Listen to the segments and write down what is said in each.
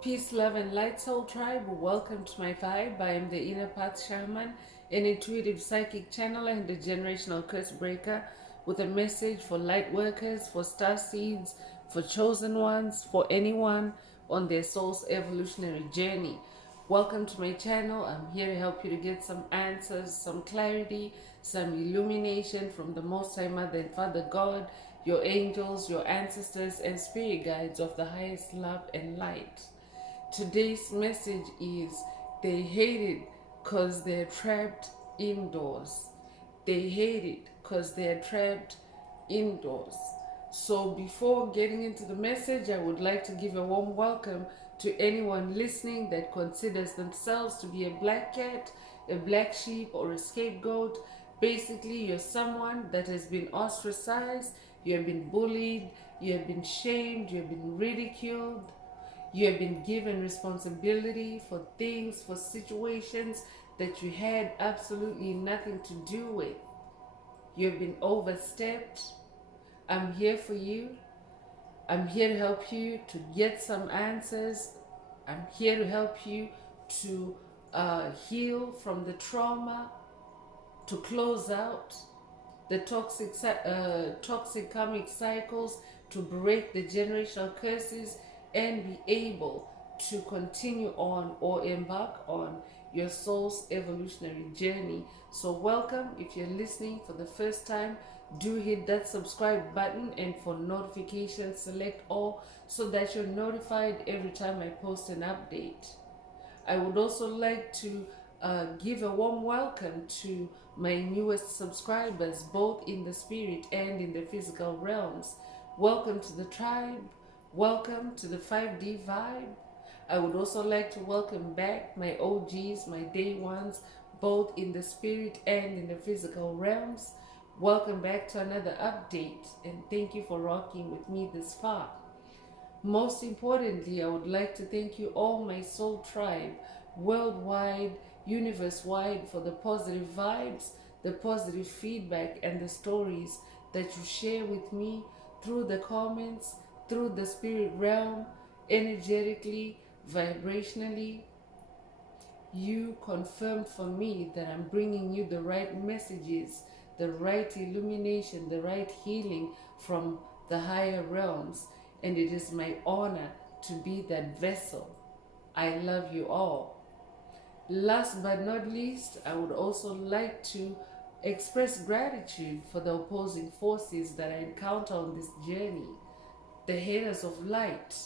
Peace, love, and light, soul tribe. Welcome to my vibe. I am the inner path shaman, an intuitive psychic channeler, and a generational curse breaker with a message for light workers, for star seeds, for chosen ones, for anyone on their soul's evolutionary journey. Welcome to my channel. I'm here to help you to get some answers, some clarity, some illumination from the Most High Mother and Father God, your angels, your ancestors, and spirit guides of the highest love and light. Today's message is they hate it because they're trapped indoors. They hate it because they're trapped indoors. So before getting into the message, I would like to give a warm welcome to anyone listening that considers themselves to be a black cat, a black sheep, or a scapegoat. Basically, you're someone that has been ostracized, you have been bullied, you have been shamed, you have been ridiculed, you have been given responsibility for things, for situations that you had absolutely nothing to do with. You have been overstepped. I'm here for you. I'm here to help you to get some answers. I'm here to help you to heal from the trauma, to close out the toxic karmic cycles, to break the generational curses, and be able to continue on or embark on your soul's evolutionary journey. So welcome. If you're listening for the first time, do hit that subscribe button, and for notifications select all so that you're notified every time I post an update. I would also like to give a warm welcome to my newest subscribers, both in the spirit and in the physical realms. Welcome to the tribe. Welcome to the 5D vibe. I would also like to welcome back my OGs, my day ones, both in the spirit and in the physical realms. Welcome back to another update, and thank you for rocking with me this far. Most importantly, I would like to thank you all, my soul tribe, worldwide, universe-wide, for the positive vibes, the positive feedback, and the stories that you share with me through the comments, through the spirit realm, energetically, vibrationally. You confirmed for me that I'm bringing you the right messages, the right illumination, the right healing from the higher realms. And it is my honor to be that vessel. I love you all. Last but not least, I would also like to express gratitude for the opposing forces that I encounter on this journey. The haters of light,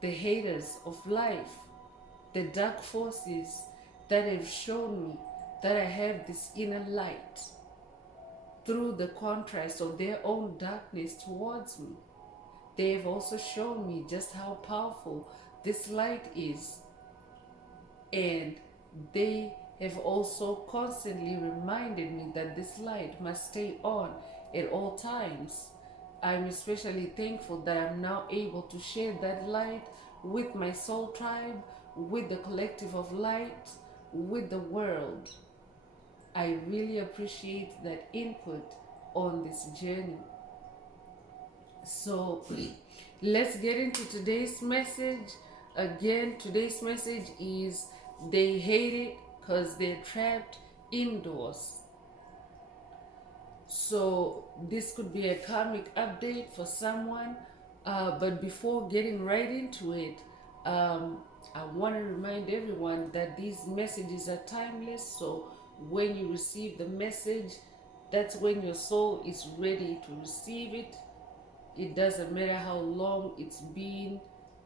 the haters of life, the dark forces that have shown me that I have this inner light through the contrast of their own darkness towards me. They have also shown me just how powerful this light is, and they have also constantly reminded me that this light must stay on at all times. I'm especially thankful that I'm now able to share that light with my soul tribe, with the collective of light, with the world. I really appreciate that input on this journey. So let's get into today's message. Again, today's message is they hate it because they're trapped indoors. So this could be a karmic update for someone. But before getting right into it, I want to remind everyone that these messages are timeless. So when you receive the message, that's when your soul is ready to receive it. It doesn't matter how long it's been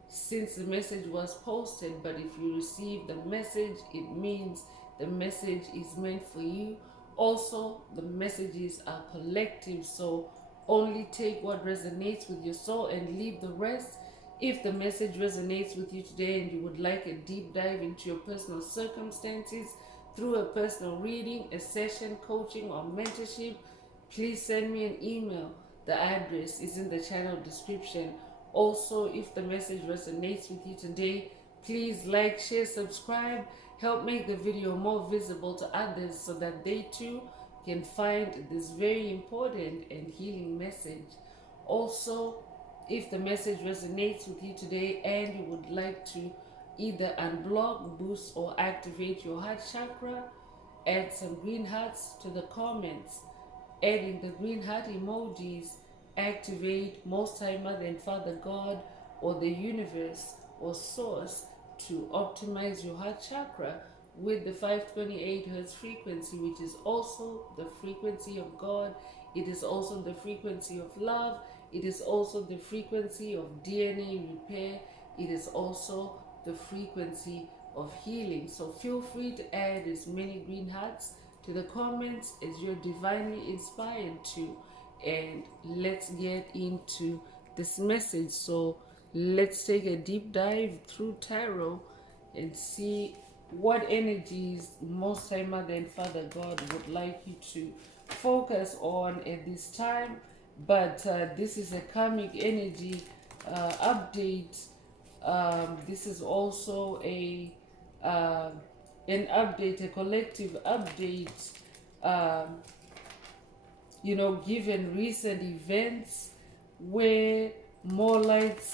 since the message was posted, but if you receive the message, it means the message is meant for you. Also, the messages are collective, so only take what resonates with your soul and leave the rest. If the message resonates with you today and you would like a deep dive into your personal circumstances through a personal reading, a session, coaching, or mentorship, please send me an email. The address is in the channel description. Also, if the message resonates with you today, please like, share, subscribe. Help make the video more visible to others so that they too can find this very important and healing message. Also, if the message resonates with you today and you would like to either unblock, boost, or activate your heart chakra. Add some green hearts to the comments. Adding the green heart emojis activate Most High Mother and Father God or the universe or source to optimize your heart chakra with the 528 hertz frequency, which is also the frequency of God. It is also the frequency of love. It is also the frequency of DNA repair. It is also the frequency of healing. So feel free to add as many green hearts to the comments as you're divinely inspired to. And let's get into this message. So let's take a deep dive through tarot and see what energies Most High Mother and Father God would like you to focus on at this time. But this is a karmic energy update. This is also an update, a collective update, given recent events where more lights,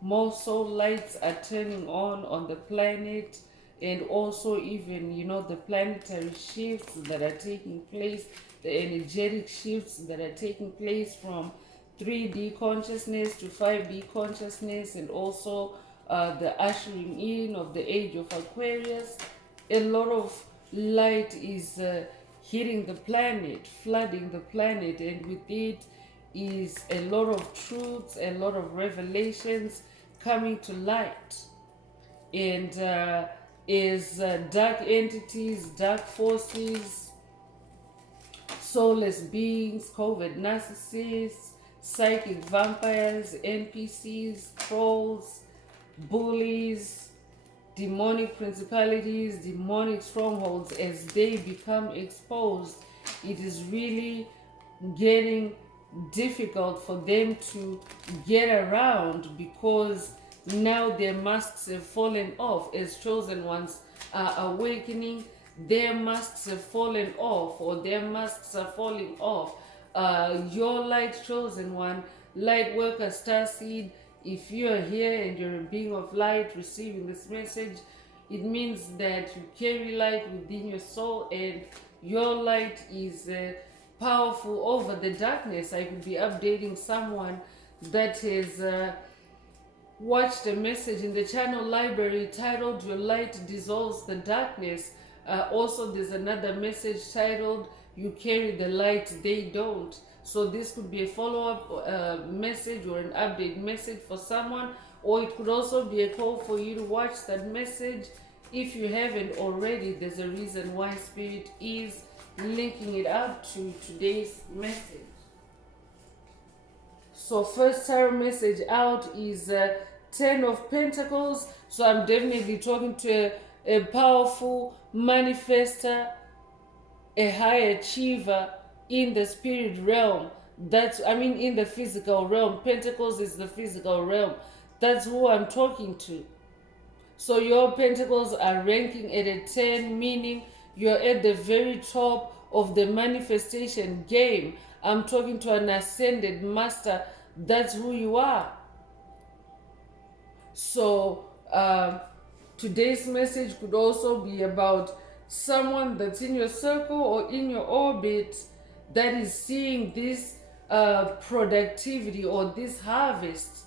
more soul lights are turning on the planet, and also even, the planetary shifts that are taking place, the energetic shifts that are taking place from 3D consciousness to 5D consciousness, and also the ushering in of the age of Aquarius. A lot of light is hitting the planet, flooding the planet, and with it is a lot of truths, a lot of revelations coming to light. And dark entities, dark forces, soulless beings, covert narcissists, psychic vampires, NPCs, trolls, bullies, demonic principalities, demonic strongholds, as they become exposed, it is really getting difficult for them to get around, because now their masks have fallen off. As chosen ones are awakening, their masks have fallen off, or their masks are falling off. Your light chosen one, light worker, starseed, if you are here and you're a being of light receiving this message, it means that you carry light within your soul, and your light is powerful over the darkness. I could be updating someone that has watched a message in the channel library titled "Your Light Dissolves the Darkness." Also, there's another message titled "You Carry the Light, They Don't." So this could be a follow-up message or an update message for someone, or it could also be a call for you to watch that message. If you haven't already, there's a reason why Spirit is linking it up to today's message. So first tarot message out is Ten of Pentacles. So I'm definitely talking to a powerful manifester, a high achiever in the spirit realm. In the physical realm. Pentacles is the physical realm. That's who I'm talking to. So your pentacles are ranking at a 10, meaning you're at the very top of the manifestation game. I'm talking to an ascended master. That's who you are. So today's message could also be about someone that's in your circle or in your orbit that is seeing this productivity or this harvest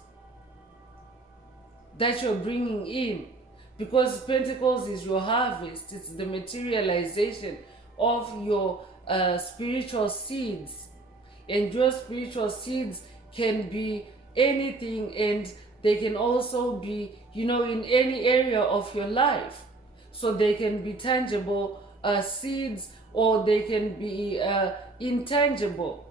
that you're bringing in. Because Pentacles is your harvest. It's the materialization of your spiritual seeds. And your spiritual seeds can be anything, and they can also be, in any area of your life. So they can be tangible seeds, or they can be intangible.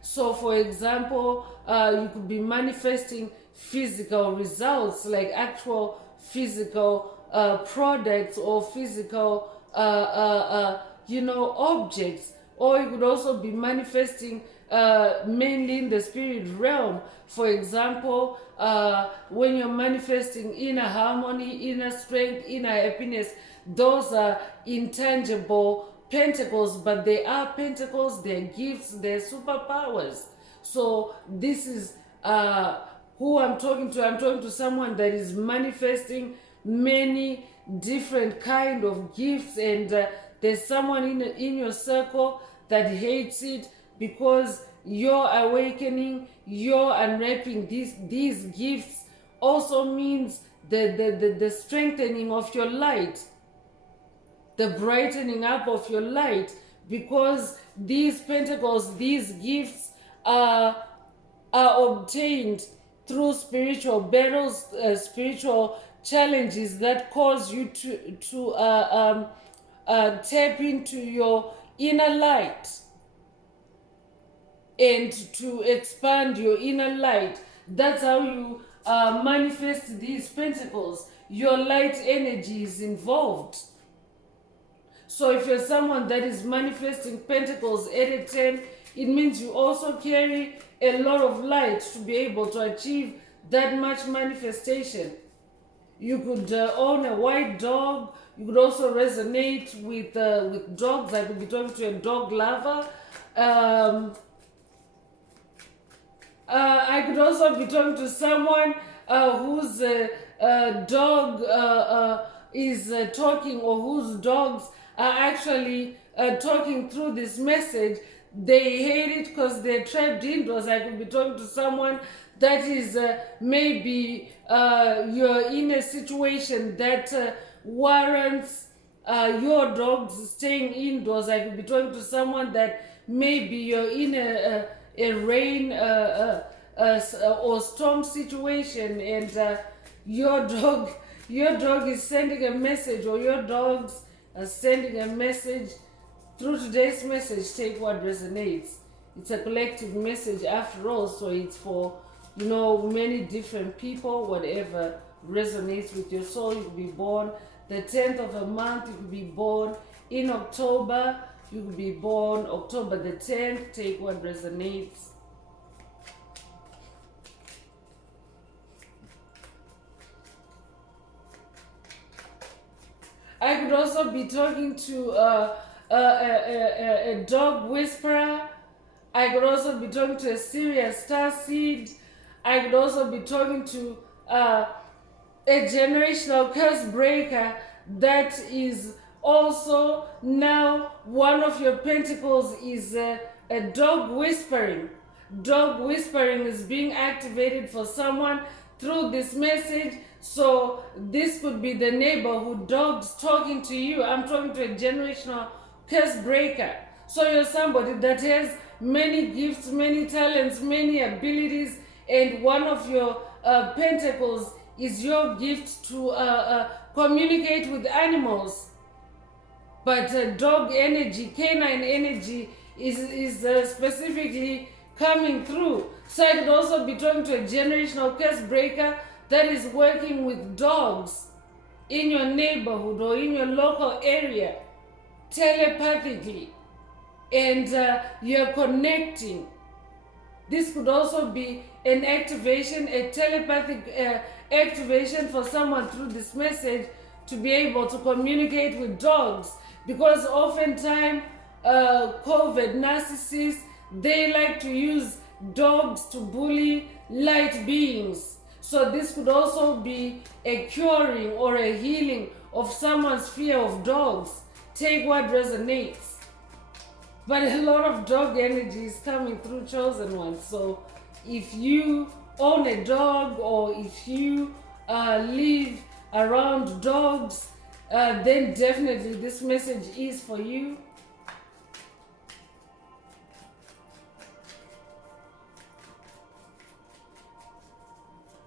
So for example, you could be manifesting physical results, like actual physical products or physical objects. Or you could also be manifesting mainly in the spirit realm. For example, when you're manifesting inner harmony, inner strength, inner happiness, those are intangible pentacles, but they are pentacles, they're gifts, they're superpowers. So this is who I'm talking to. I'm talking to someone that is manifesting many different kind of gifts, and there's someone in your circle that hates it because you're awakening, you're unwrapping these gifts. Also means the strengthening of your light, the brightening up of your light, because these pentacles, these gifts are obtained through spiritual battles, spiritual challenges that cause you to tap into your inner light and to expand your inner light. That's how you manifest these pentacles. Your light energy is involved. So if you're someone that is manifesting pentacles 8 and 10, it means you also carry a lot of light to be able to achieve that much manifestation. You could own a white dog. You could also resonate with dogs. I could be talking to a dog lover. I could also be talking to someone whose dog is talking, or whose dogs are actually talking through this message. They hate it because they're trapped indoors. I could be talking to someone that is maybe you're in a situation that warrants your dogs staying indoors. I could be talking to someone that maybe you're in a rain or storm situation, and your dog is sending a message, or your dogs are sending a message. Through today's message, take what resonates. It's a collective message after all, so it's for many different people. Whatever resonates with your soul. You could be born the 10th of a month. You could be born in October. You could be born October the 10th. Take what resonates. I could also be talking to a dog whisperer. I could also be talking to a serious star seed. I could also be talking to a generational curse breaker that is also now one of your pentacles is a dog whispering. Dog whispering is being activated for someone through this message. So this could be the neighborhood dogs talking to you. I'm talking to a generational curse breaker. So you're somebody that has many gifts, many talents, many abilities, and one of your pentacles is your gift to communicate with animals. But dog energy, canine energy is specifically coming through. So I could also be talking to a generational curse breaker that is working with dogs in your neighborhood or in your local area telepathically, and you're connecting. This could also be an activation, a telepathic activation for someone through this message to be able to communicate with dogs, because oftentimes COVID narcissists, they like to use dogs to bully light beings. So this could also be a curing or a healing of someone's fear of dogs. Take what resonates. But a lot of dog energy is coming through chosen ones. So if you own a dog, or if you live around dogs, then definitely this message is for you.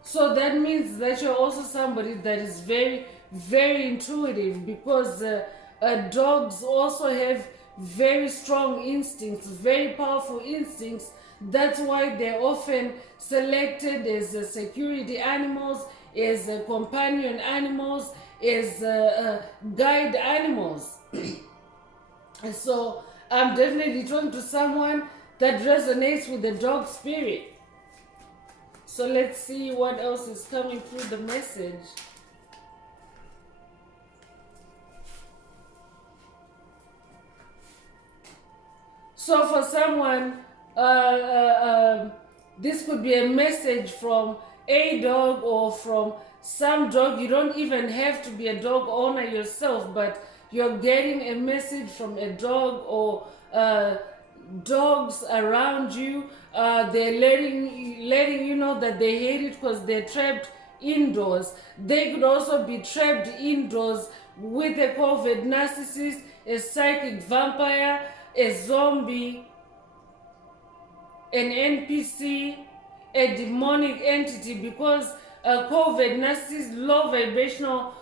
So that means that you're also somebody that is very, very intuitive, because dogs also have very strong instincts, very powerful instincts. That's why they're often selected as security animals, as companion animals, as guide animals. So I'm definitely talking to someone that resonates with the dog spirit. So let's see what else is coming through the message. So for someone, this could be a message from a dog or from some dog, you don't even have to be a dog owner yourself, but you're getting a message from a dog or dogs around you. They're letting you know that they hate it because they're trapped indoors. They could also be trapped indoors with a COVID narcissist, a psychic vampire, a zombie, an NPC, a demonic entity, because COVID narcissists, low vibrational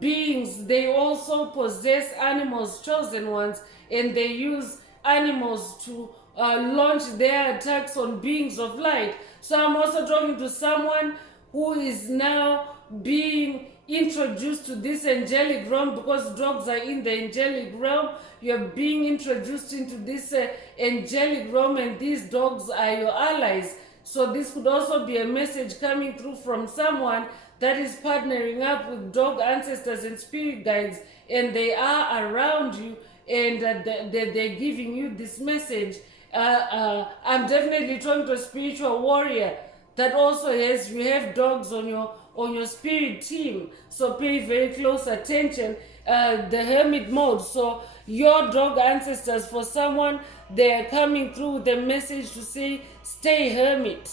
beings, they also possess animals, chosen ones, and they use animals to launch their attacks on beings of light. So I'm also talking to someone who is now being introduced to this angelic realm, because dogs are in the angelic realm. You're being introduced into this angelic realm, and these dogs are your allies. So this could also be a message coming through from someone that is partnering up with dog ancestors and spirit guides, and they are around you, and they're giving you this message. I'm definitely talking to a spiritual warrior that also you have dogs on your spirit team, so pay very close attention. The hermit mode, so your dog ancestors, for someone, they're coming through with a message to say, stay hermit,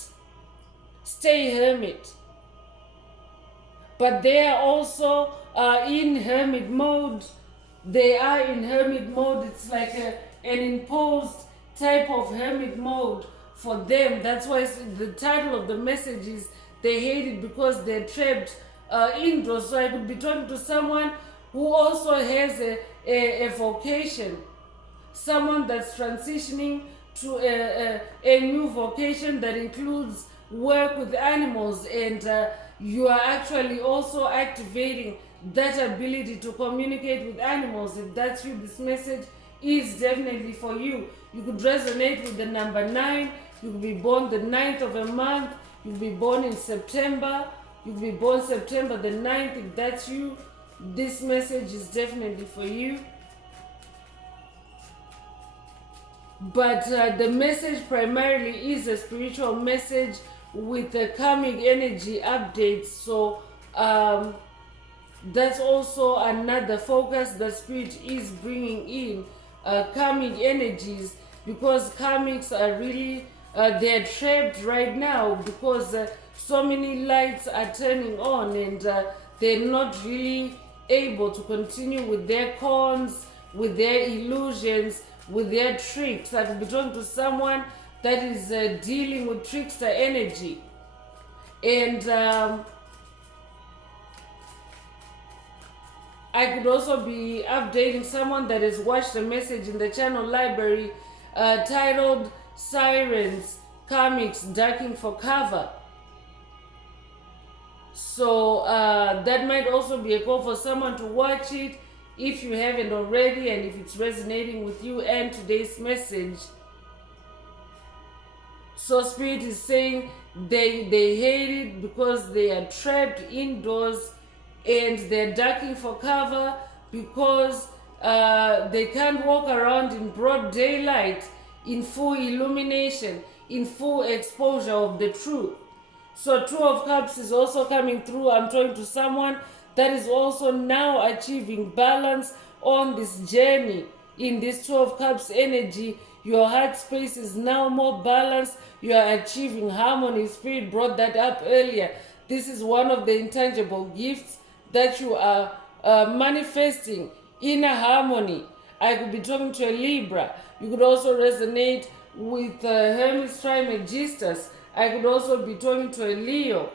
stay hermit. But they are also in hermit mode. They are in hermit mode. It's like an imposed type of hermit mode for them. That's why the title of the message is they hate it because they're trapped indoors. So I could be talking to someone who also has a vocation, someone that's transitioning to a new vocation that includes work with animals, and you are actually also activating that ability to communicate with animals. If that's you, this message is definitely for you. You could resonate with the number 9. You could be born the 9th of a month. You could be born in September. You could be born September the 9th. If that's you, this message is definitely for you. But the message primarily is a spiritual message with a karmic energy updates. So that's also another focus the spirit is bringing in, karmic energies, because karmics are really they're trapped right now, because so many lights are turning on, and they're not really able to continue with their cons, with their illusions, with their tricks. I could be talking to someone that is dealing with trickster energy, and I could also be updating someone that has watched a message in the channel library titled Sirens, Karmics, Ducking for Cover. So that might also be a call for someone to watch it if you haven't already, and if it's resonating with you and today's message. So Spirit is saying they hate it because they are trapped indoors, and they're ducking for cover because they can't walk around in broad daylight, in full illumination, in full exposure of the truth. So 2 of Cups is also coming through. I'm talking to someone that is also now achieving balance on this journey. In this 2 of Cups energy, your heart space is now more balanced. You are achieving harmony. Spirit brought that up earlier. This is one of the intangible gifts that you are manifesting, inner harmony. I could be talking to a Libra. You could also resonate with Hermes Trismegistus. I could also be talking to a Leo.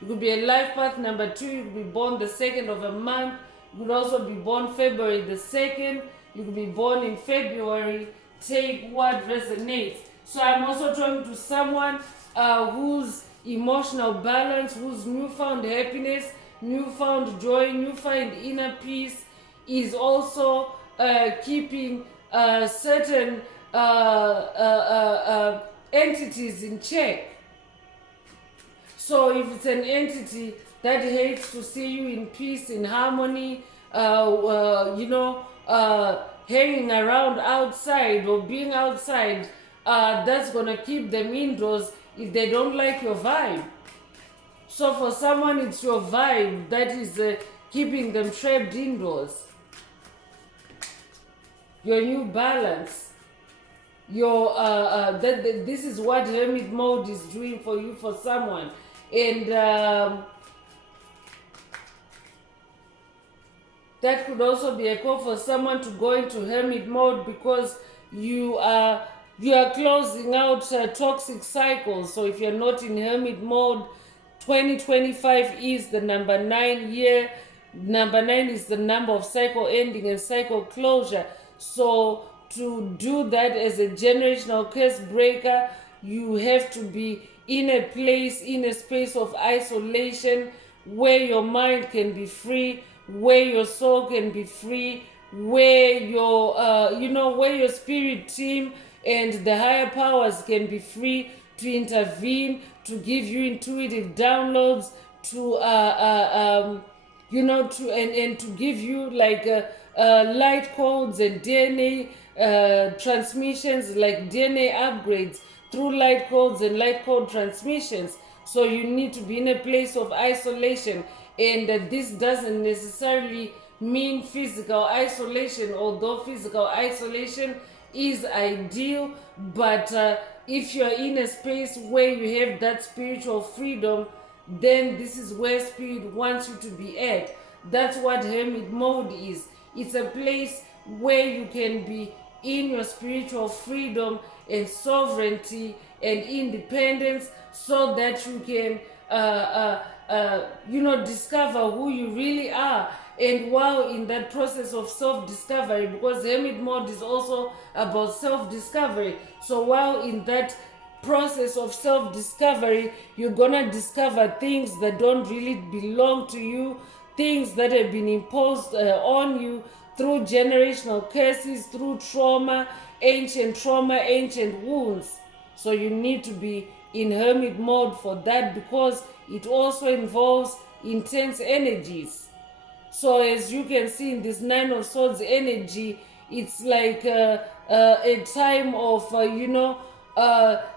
You could be a life path number 2. You could be born the 2nd of a month. You could also be born February the 2nd. You could be born in February. Take what resonates. So I'm also talking to someone whose emotional balance, whose newfound happiness, newfound joy, newfound inner peace is also keeping certain entities in check. So if it's an entity that hates to see you in peace, in harmony, hanging around outside or being outside, that's gonna keep them indoors if they don't like your vibe. So for someone, it's your vibe that is keeping them trapped indoors. Your new balance. Your this is what hermit mode is doing for you, for someone. And that could also be a call for someone to go into hermit mode, because you are closing out toxic cycles. So if you're not in hermit mode, 2025 is the number 9 year. Number 9 is the number of cycle ending and cycle closure. So to do that as a generational curse breaker, you have to be in a place, in a space of isolation, where your mind can be free, where your soul can be free, where your where your spirit team and the higher powers can be free to intervene, to give you intuitive downloads, to to give you like light codes and DNA transmissions, like DNA upgrades through light codes and light code transmissions. So you need to be in a place of isolation, and this doesn't necessarily mean physical isolation, although physical isolation is ideal. But if you're in a space where you have that spiritual freedom, then this is where spirit wants you to be at. That's what hermit mode is. It's a place where you can be in your spiritual freedom and sovereignty and independence, so that you can discover who you really are. And while in that process of self-discovery, because hermit mode is also about self-discovery, so while in that process of self-discovery, you're gonna discover things that don't really belong to you, things that have been imposed on you through generational curses, through trauma, ancient wounds. So you need to be in hermit mode for that, because it also involves intense energies. So as you can see in this Nine of Swords energy, it's like a time of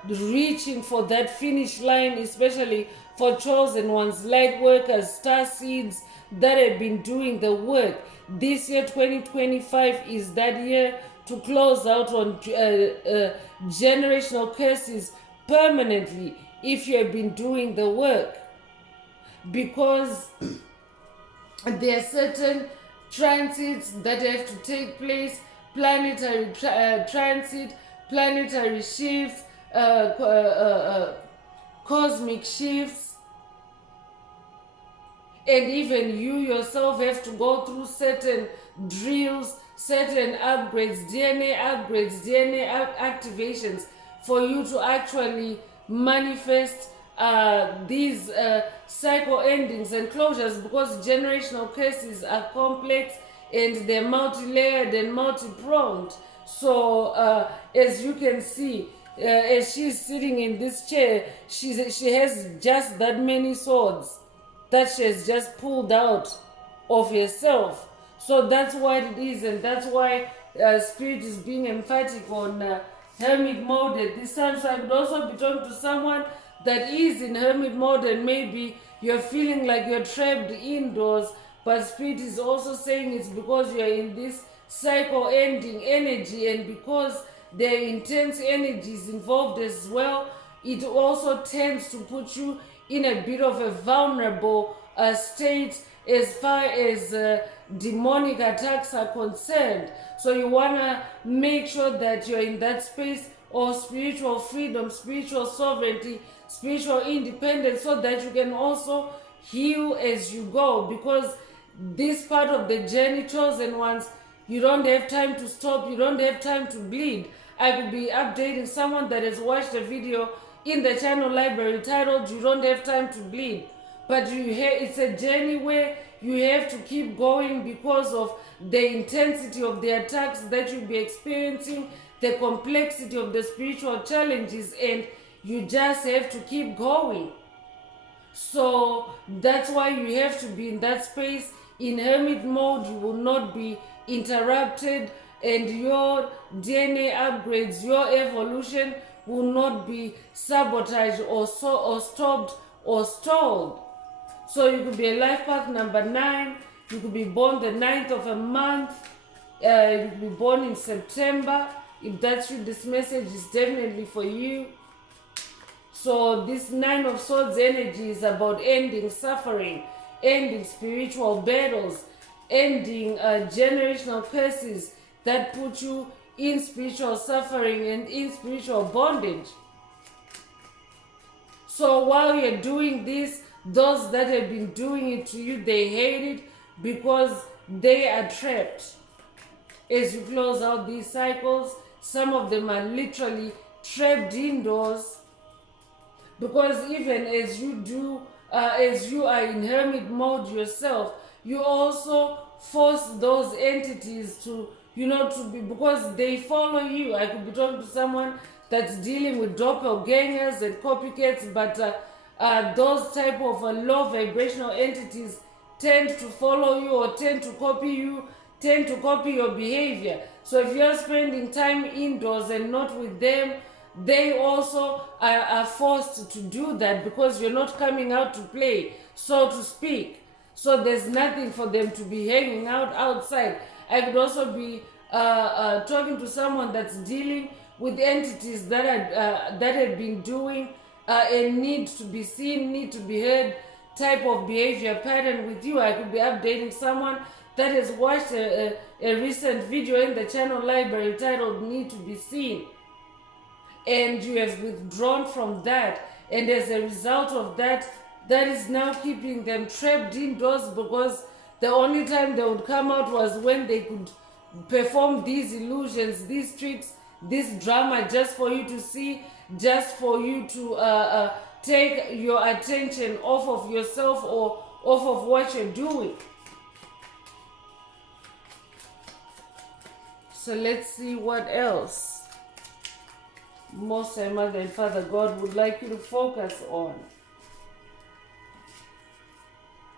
reaching for that finish line, especially for chosen ones, light workers, star seeds that have been doing the work. This year 2025 is that year to close out on generational curses permanently, if you have been doing the work, because there are certain transits that have to take place, planetary transit, planetary shifts, cosmic shifts, and even you yourself have to go through certain drills, certain upgrades, DNA activations, for you to actually manifest these cycle endings and closures, because generational curses are complex and they're multi-layered and multi-pronged. So as you can see, as she's sitting in this chair, she has just that many swords that she has just pulled out of herself. So that's what it is, and that's why spirit is being emphatic on hermit mode at this time. So I could also be talking to someone that is in hermit mode, and maybe you're feeling like you're trapped indoors, but spirit is also saying it's because you're in this cycle ending energy, and because there are intense energies involved as well, it also tends to put you in a bit of a vulnerable state as far as demonic attacks are concerned. So you want to make sure that you're in that space of spiritual freedom, spiritual sovereignty, spiritual independence, so that you can also heal as you go, because this part of the journey, chosen ones, you don't have time to stop, you don't have time to bleed. I could be updating someone that has watched a video in the channel library titled "You Don't Have Time to Bleed," but it's a journey where you have to keep going because of the intensity of the attacks that you'll be experiencing, the complexity of the spiritual challenges, and you just have to keep going. So that's why you have to be in that space. In hermit mode, you will not be interrupted, and your DNA upgrades, your evolution will not be sabotaged or stopped or stalled. So you could be a life path number 9. You could be born the 9th of a month. You could be born in September. If that's you, this message is definitely for you. So this 9 of Swords energy is about ending suffering, ending spiritual battles, ending generational curses that put you in spiritual suffering and in spiritual bondage. So while you're doing this, those that have been doing it to you, they hate it because they are trapped. As you close out these cycles, some of them are literally trapped indoors, because even as you are in hermit mode yourself, you also force those entities to, to be, because they follow you. I could be talking to someone that's dealing with doppelgangers and copycats, but those type of low vibrational entities tend to follow you or tend to copy you, tend to copy your behavior. So if you're spending time indoors and not with them, they also are forced to do that because you're not coming out to play, so to speak. So there's nothing for them to be hanging out outside. I could also be talking to someone that's dealing with entities that have been doing a need to be seen, need to be heard type of behavior pattern with you. I could be updating someone that has watched a recent video in the channel library titled Need to Be Seen, and you have withdrawn from that, and as a result of that, that is now keeping them trapped indoors, because the only time they would come out was when they could perform these illusions, these tricks, this drama, just for you to see, just for you to take your attention off of yourself or off of what you're doing. So let's see what else Most High Mother and Father God would like you to focus on.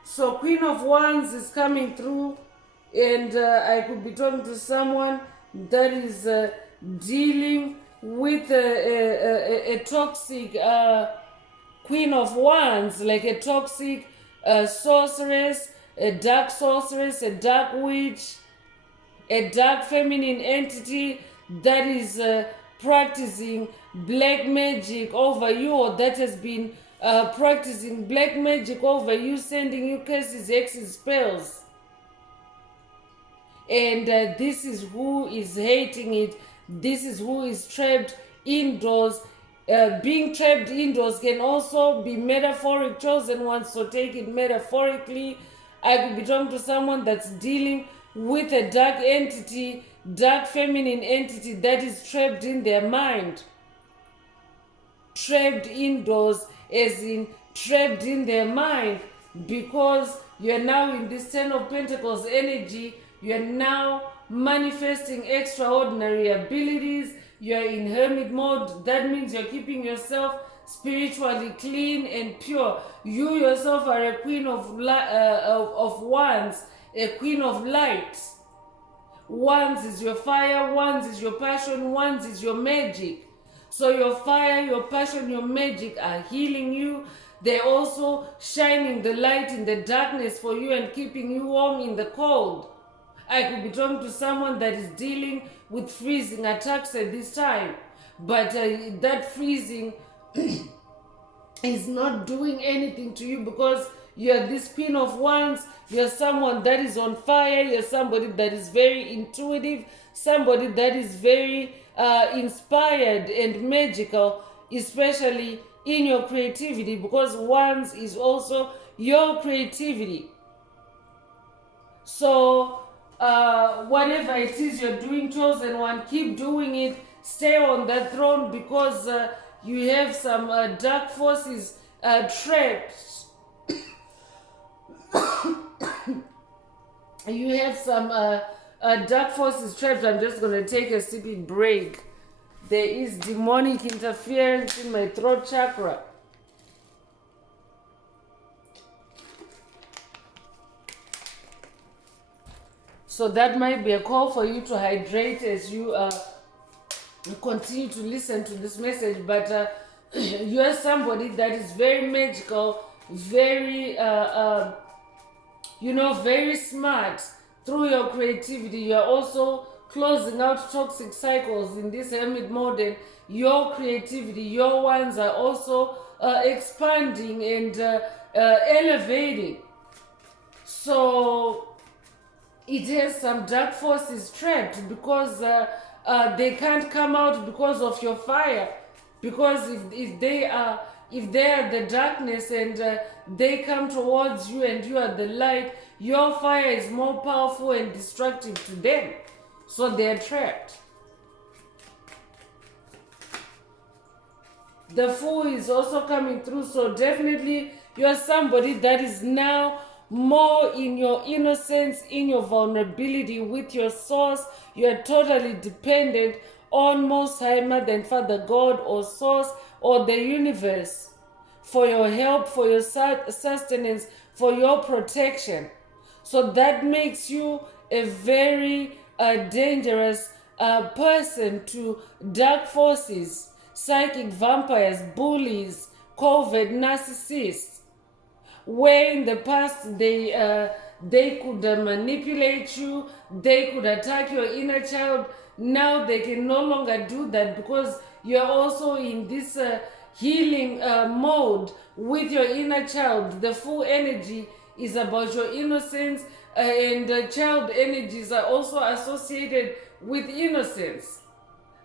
So Queen of Wands is coming through, and I could be talking to someone that is dealing with a toxic Queen of Wands, like a toxic sorceress, a dark witch, a dark feminine entity that is practicing black magic over you, or that has been practicing black magic over you, sending you curses, hexes, spells. And this is who is hating it. This is who is trapped indoors. Being trapped indoors can also be metaphoric, chosen ones, so take it metaphorically. I could be talking to someone that's dealing with a dark entity, dark feminine entity that is trapped in their mind. Trapped indoors, as in trapped in their mind, because you're now in this 10 of Pentacles energy. You're now manifesting extraordinary abilities. You're in hermit mode. That means you're keeping yourself spiritually clean and pure. You yourself are a queen of wands, a queen of light. Wands is your fire, wands is your passion, wands is your magic. So your fire, your passion, your magic are healing you. They're also shining the light in the darkness for you and keeping you warm in the cold. I could be talking to someone that is dealing with freezing attacks at this time, but that freezing is not doing anything to you, because you're this Queen of Wands. You're someone that is on fire. You're somebody that is very intuitive, somebody that is very inspired and magical, especially in your creativity, because Wands is also your creativity. So whatever it is you're doing, chosen one, keep doing it. Stay on that throne, because you have some dark forces trapped. You have some dark forces trapped. I'm just going to take a sipping break. There is demonic interference in my throat chakra. So that might be a call for you to hydrate as you continue to listen to this message. But you are somebody that is very magical, very very smart. Through your creativity, you are also closing out toxic cycles in this hermit mode, and your creativity, your ones are also expanding and elevating. So it has some dark forces trapped because they can't come out because of your fire. Because if they are the darkness and they come towards you and you are the light, your fire is more powerful and destructive to them. So they're trapped. The Fool is also coming through. So definitely you're somebody that is now more in your innocence, in your vulnerability with your source. You're totally dependent on Most High Mother and Father God or Source or the universe for your help, for your sustenance, for your protection. So that makes you a very dangerous person to dark forces, psychic vampires, bullies, covert narcissists, where in the past they could manipulate you, they could attack your inner child. Now they can no longer do that because you're also in this healing mode with your inner child. The Full energy is about your innocence, and child energies are also associated with innocence.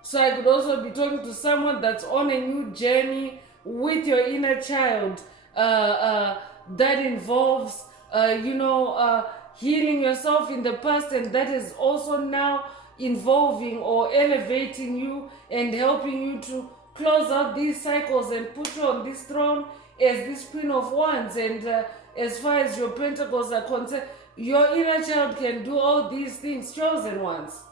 So I could also be talking to someone that's on a new journey with your inner child that involves, healing yourself in the past, and that is also now involving or elevating you and helping you to close out these cycles and put you on this throne as this Queen of Wands. And as far as your pentacles are concerned, your inner child can do all these things, chosen ones.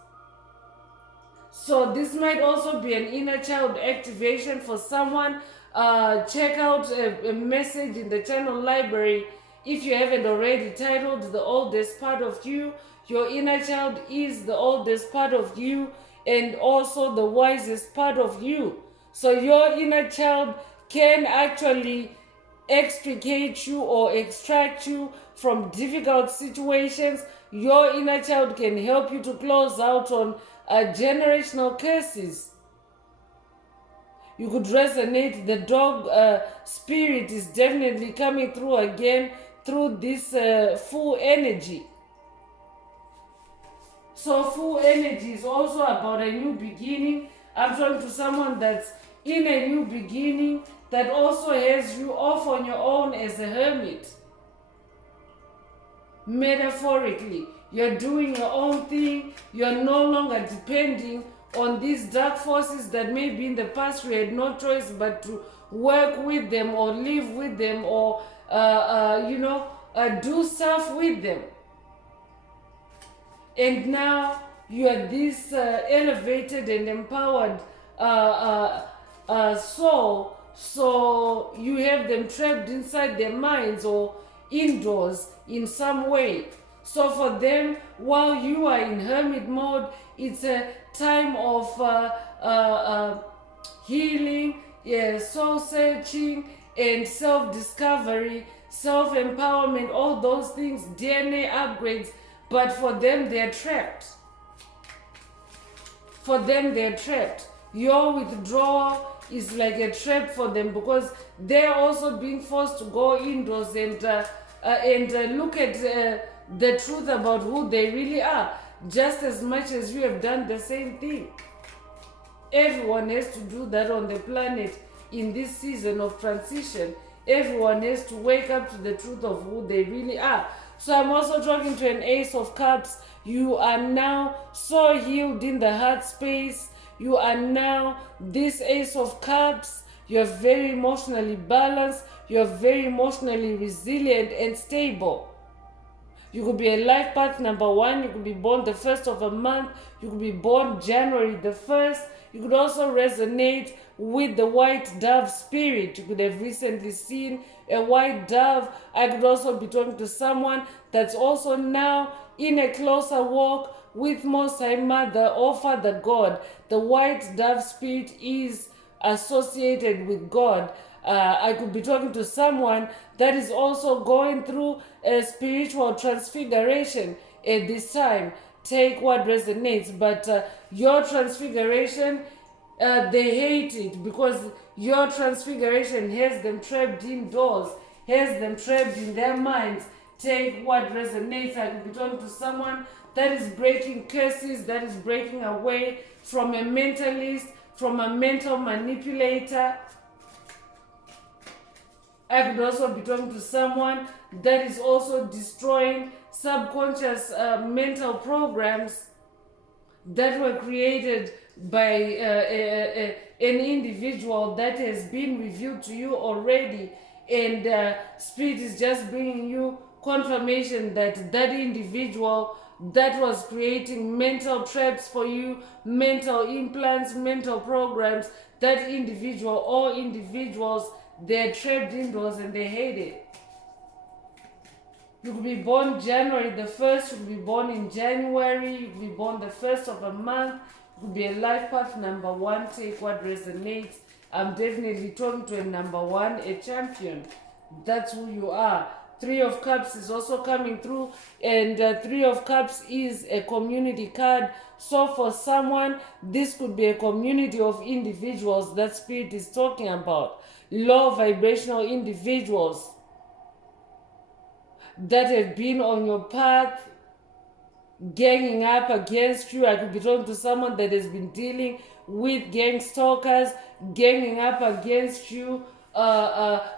So this might also be an inner child activation for someone. Check out a message in the channel library if you haven't already, titled The Oldest Part of You. Your inner child is the oldest part of you and also the wisest part of you. So your inner child can actually extricate you or extract you from difficult situations. Your inner child can help you to close out on generational curses. You could resonate. The dog spirit is definitely coming through again through this full energy. So full energy is also about a new beginning. I'm talking to someone that's in a new beginning that also has you off on your own as a hermit. Metaphorically, you're doing your own thing. You're no longer depending on these dark forces that maybe in the past you had no choice but to work with them or live with them or do stuff with them. And now you are this elevated and empowered soul. So you have them trapped inside their minds or indoors in some way. So for them, while you are in hermit mode, it's a time of healing, soul searching, and self-discovery, self-empowerment, all those things, DNA upgrades. But for them, they're trapped. For them, they're trapped. Your withdrawal is like a trap for them because they're also being forced to go indoors and look at the truth about who they really are, just as much as you have done the same thing. Everyone has to do that on the planet in this season of transition. Everyone has to wake up to the truth of who they really are. So I'm also talking to an Ace of Cups. You are now so healed in the heart space. You are now this Ace of Cups. You're very emotionally balanced. You're very emotionally resilient and stable. You could be a life path number 1. You could be born the 1st of a month. You could be born January the 1st. You could also resonate with the white dove spirit. You could have recently seen a white dove. I could also be talking to someone that's also now in a closer walk with Most High Mother or Father God. The white dove spirit is associated with God. I could be talking to someone that is also going through a spiritual transfiguration at this time. Take what resonates, but your transfiguration, they hate it because your transfiguration has them trapped indoors, has them trapped in their minds. Take what resonates. I could be talking to someone that is breaking curses, that is breaking away from a mentalist, from a mental manipulator. I could also be talking to someone that is also destroying subconscious mental programs that were created by an individual that has been revealed to you already, and Spirit is just bringing you confirmation that that individual that was creating mental traps for you, mental implants, mental programs, that individual or individuals, they're trapped indoors and they hate it. You could be born January the 1st, you could be born in January, you could be born the 1st of a month, you could be a life path number 1, take what resonates. I'm definitely talking to a number 1, a champion. That's who you are. 3 of Cups is also coming through, and 3 of Cups is a community card. So for someone, this could be a community of individuals that Spirit is talking about. Low vibrational individuals that have been on your path, ganging up against you. I could be talking to someone that has been dealing with gang stalkers, ganging up against you,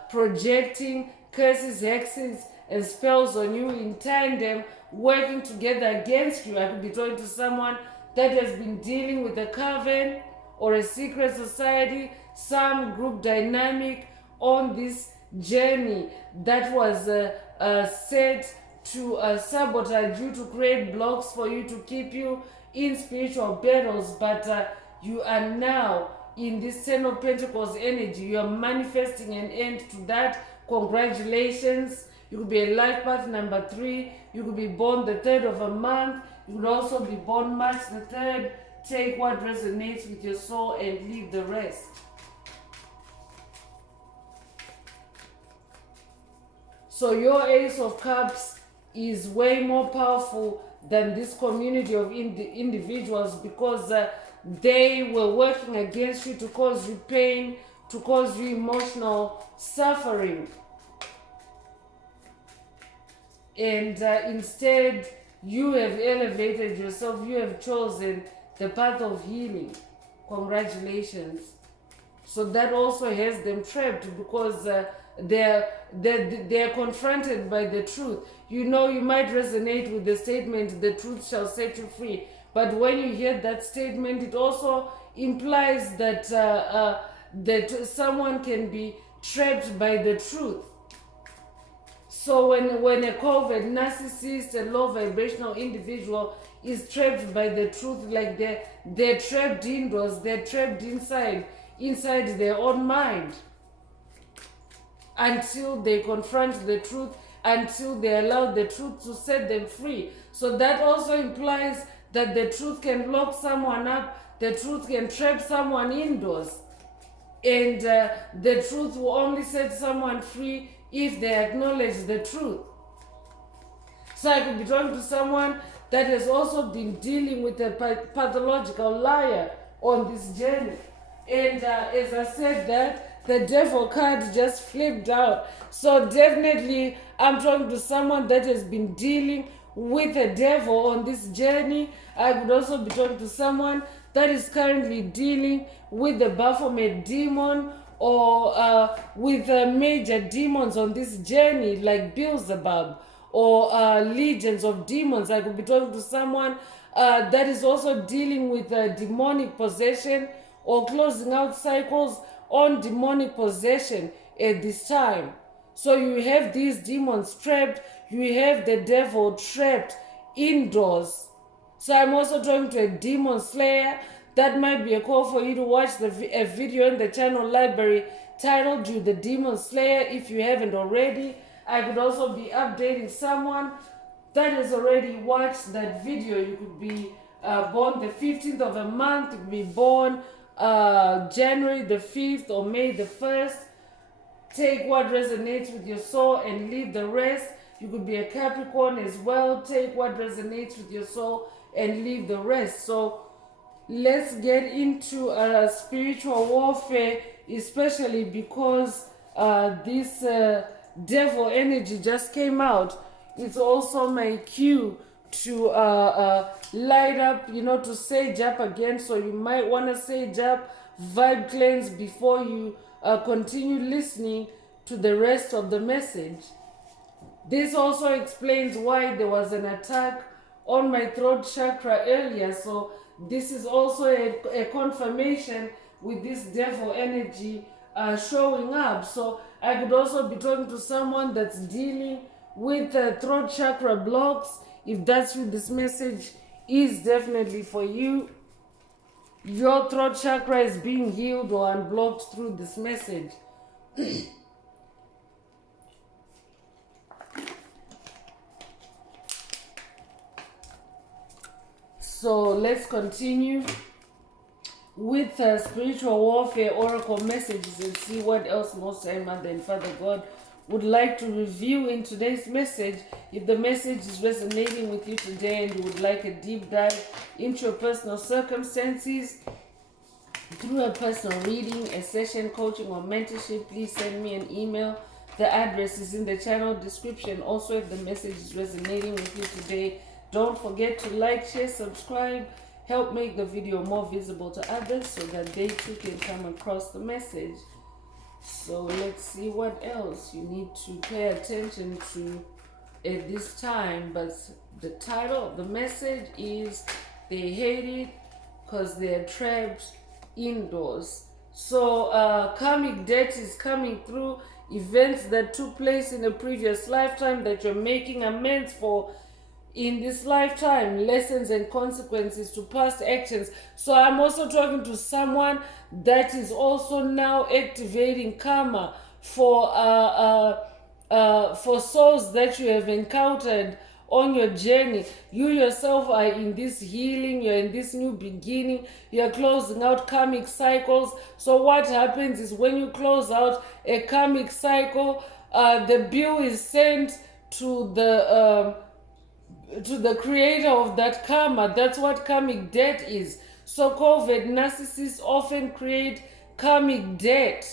projecting curses, hexes, and spells on you in tandem, working together against you. I could be talking to someone that has been dealing with a coven or a secret society, some group dynamic on this journey that was set to sabotage you, to create blocks for you, to keep you in spiritual battles. But you are now in this 10 of Pentacles energy. You are manifesting an end to that. Congratulations. You could be a life path number 3. You could be born the 3rd of a month. You could also be born March the 3rd. Take what resonates with your soul and leave the rest. So your Ace of Cups is way more powerful than this community of individuals, because they were working against you to cause you pain, to cause you emotional suffering. And instead, you have elevated yourself. You have chosen the path of healing. Congratulations. So that also has them trapped, because they're confronted by the truth. You know, you might resonate with the statement, the truth shall set you free. But when you hear that statement, it also implies that that someone can be trapped by the truth. So when a covert narcissist, a low vibrational individual is trapped by the truth, like they're trapped indoors, they're trapped inside their own mind, until they confront the truth, until they allow the truth to set them free. So that also implies that the truth can lock someone up, the truth can trap someone indoors, and the truth will only set someone free if they acknowledge the truth. So I could be talking to someone that has also been dealing with a pathological liar on this journey. And as I said that, the devil card just flipped out. So definitely I'm talking to someone that has been dealing with a devil on this journey. I could also be talking to someone that is currently dealing with the Baphomet demon, or with major demons on this journey, like Beelzebub, or legions of demons. I could be talking to someone that is also dealing with demonic possession, or closing out cycles on demonic possession at this time. So you have these demons trapped, you have the devil trapped indoors. So I'm also talking to a demon slayer. That might be a call for you to watch a video in the channel library titled You the Demon Slayer if you haven't already. I could also be updating someone that has already watched that video. You could be born the 15th of a month, you could be born January the 5th or May the 1st. Take what resonates with your soul and leave the rest. You could be a Capricorn as well. Take what resonates with your soul and leave the rest. So let's get into spiritual warfare, especially because this devil energy just came out. It's also my cue to light up, to sage up again. So you might want to sage up, vibe cleanse before you continue listening to the rest of the message. This also explains why there was an attack on my throat chakra earlier. So this is also a confirmation with this devil energy showing up. So I could also be talking to someone that's dealing with throat chakra blocks. If that's what this message is, definitely for you. Your throat chakra is being healed or unblocked through this message. So let's continue with spiritual warfare oracle messages and see what else Most High Mother and Father God would like to review in today's message. If the message is resonating with you today and you would like a deep dive into your personal circumstances through a personal reading, a session, coaching, or mentorship, please send me an email. The address is in the channel description. Also, if the message is resonating with you today, don't forget to like, share, subscribe, help make the video more visible to others so that they too can come across the message. So let's see what else you need to pay attention to at this time. But the title of the message is They Hate It Because They're Trapped Indoors. So karmic debt is coming through, events that took place in a previous lifetime that you're making amends for in this lifetime, lessons and consequences to past actions. So I'm also talking to someone that is also now activating karma for souls that you have encountered on your journey. You yourself are in this healing, you're in this new beginning, you're closing out karmic cycles. So what happens is when you close out a karmic cycle, the bill is sent to the creator of that karma. That's what karmic debt is. So covert narcissists often create karmic debt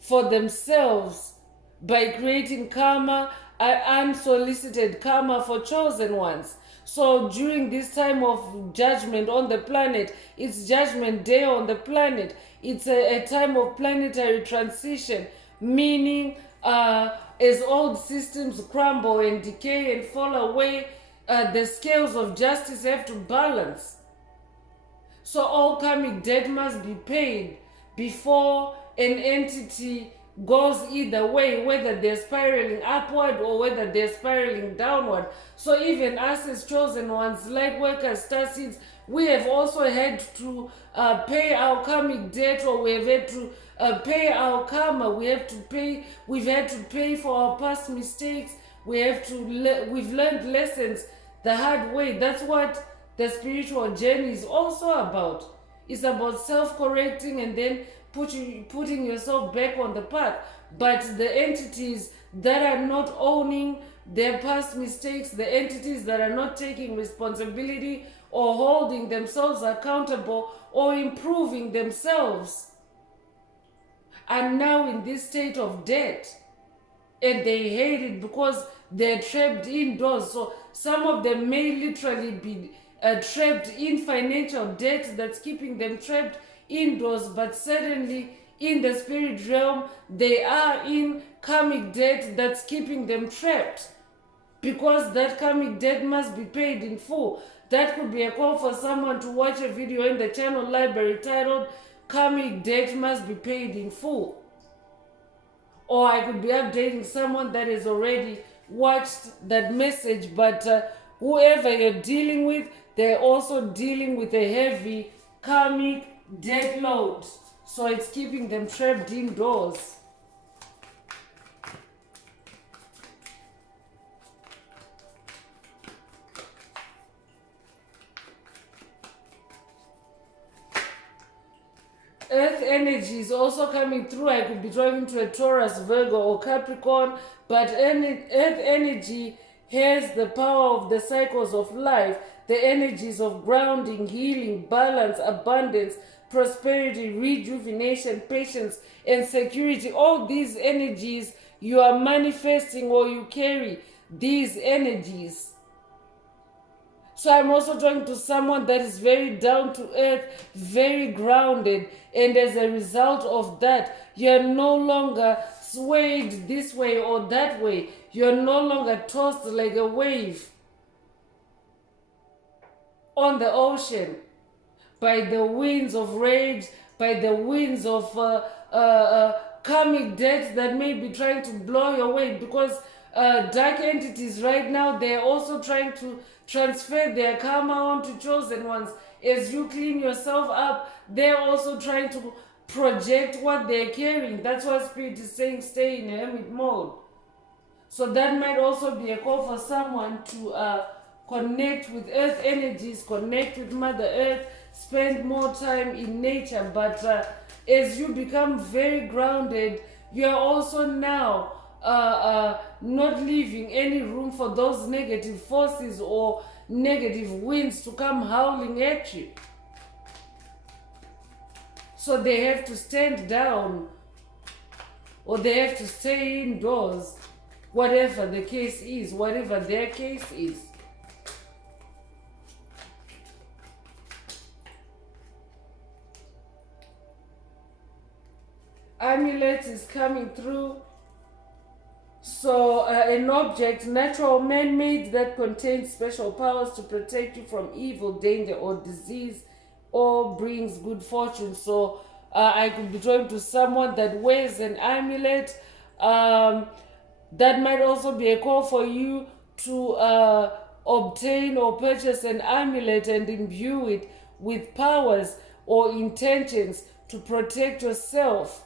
for themselves by creating karma, unsolicited karma for chosen ones. So during this time of judgment on the planet, it's judgment day on the planet. It's a time of planetary transition, meaning as old systems crumble and decay and fall away, the scales of justice have to balance. So all karmic debt must be paid before an entity goes either way, whether they're spiraling upward or whether they're spiraling downward. So even us as chosen ones, light workers, star seeds, we have also had to pay our karmic debt, or we have had to pay our karma. We've had to pay for our past mistakes. We've learned lessons the hard way. That's what the spiritual journey is also about. It's about self-correcting and then putting yourself back on the path. But the entities that are not owning their past mistakes, the entities that are not taking responsibility or holding themselves accountable or improving themselves, are now in this state of debt. And they hate it because they're trapped indoors. So some of them may literally be trapped in financial debt that's keeping them trapped indoors, but certainly in the spirit realm they are in karmic debt that's keeping them trapped, because that karmic debt must be paid in full. That could be a call for someone to watch a video in the channel library titled Karmic Debt Must Be Paid in Full. Or I could be updating someone that has already watched that message. But whoever you're dealing with, they're also dealing with a heavy karmic debt load. So it's keeping them trapped indoors. Earth energy is also coming through. I could be talking to a Taurus, Virgo, or Capricorn, but Earth energy has the power of the cycles of life, the energies of grounding, healing, balance, abundance, prosperity, rejuvenation, patience, and security. All these energies you are manifesting, or you carry these energies. So I'm also talking to someone that is very down to earth, very grounded, and as a result of that, you're no longer swayed this way or that way. You're no longer tossed like a wave on the ocean by the winds of rage, by the winds of karmic debt that may be trying to blow your way, because dark entities right now, they're also trying to transfer their karma onto chosen ones. As you clean yourself up, they're also trying to project what they're carrying. That's why Spirit is saying stay in hermit mode. So that might also be a call for someone to connect with earth energies, connect with Mother Earth, spend more time in nature. But as you become very grounded, you are also now not leaving any room for those negative forces or negative winds to come howling at you. So they have to stand down, or they have to stay indoors, whatever the case is, whatever their case is. Amulet is coming through. So an object, natural, man-made, that contains special powers to protect you from evil, danger, or disease, or brings good fortune. So I could be talking to someone that wears an amulet. That might also be a call for you to obtain or purchase an amulet and imbue it with powers or intentions to protect yourself.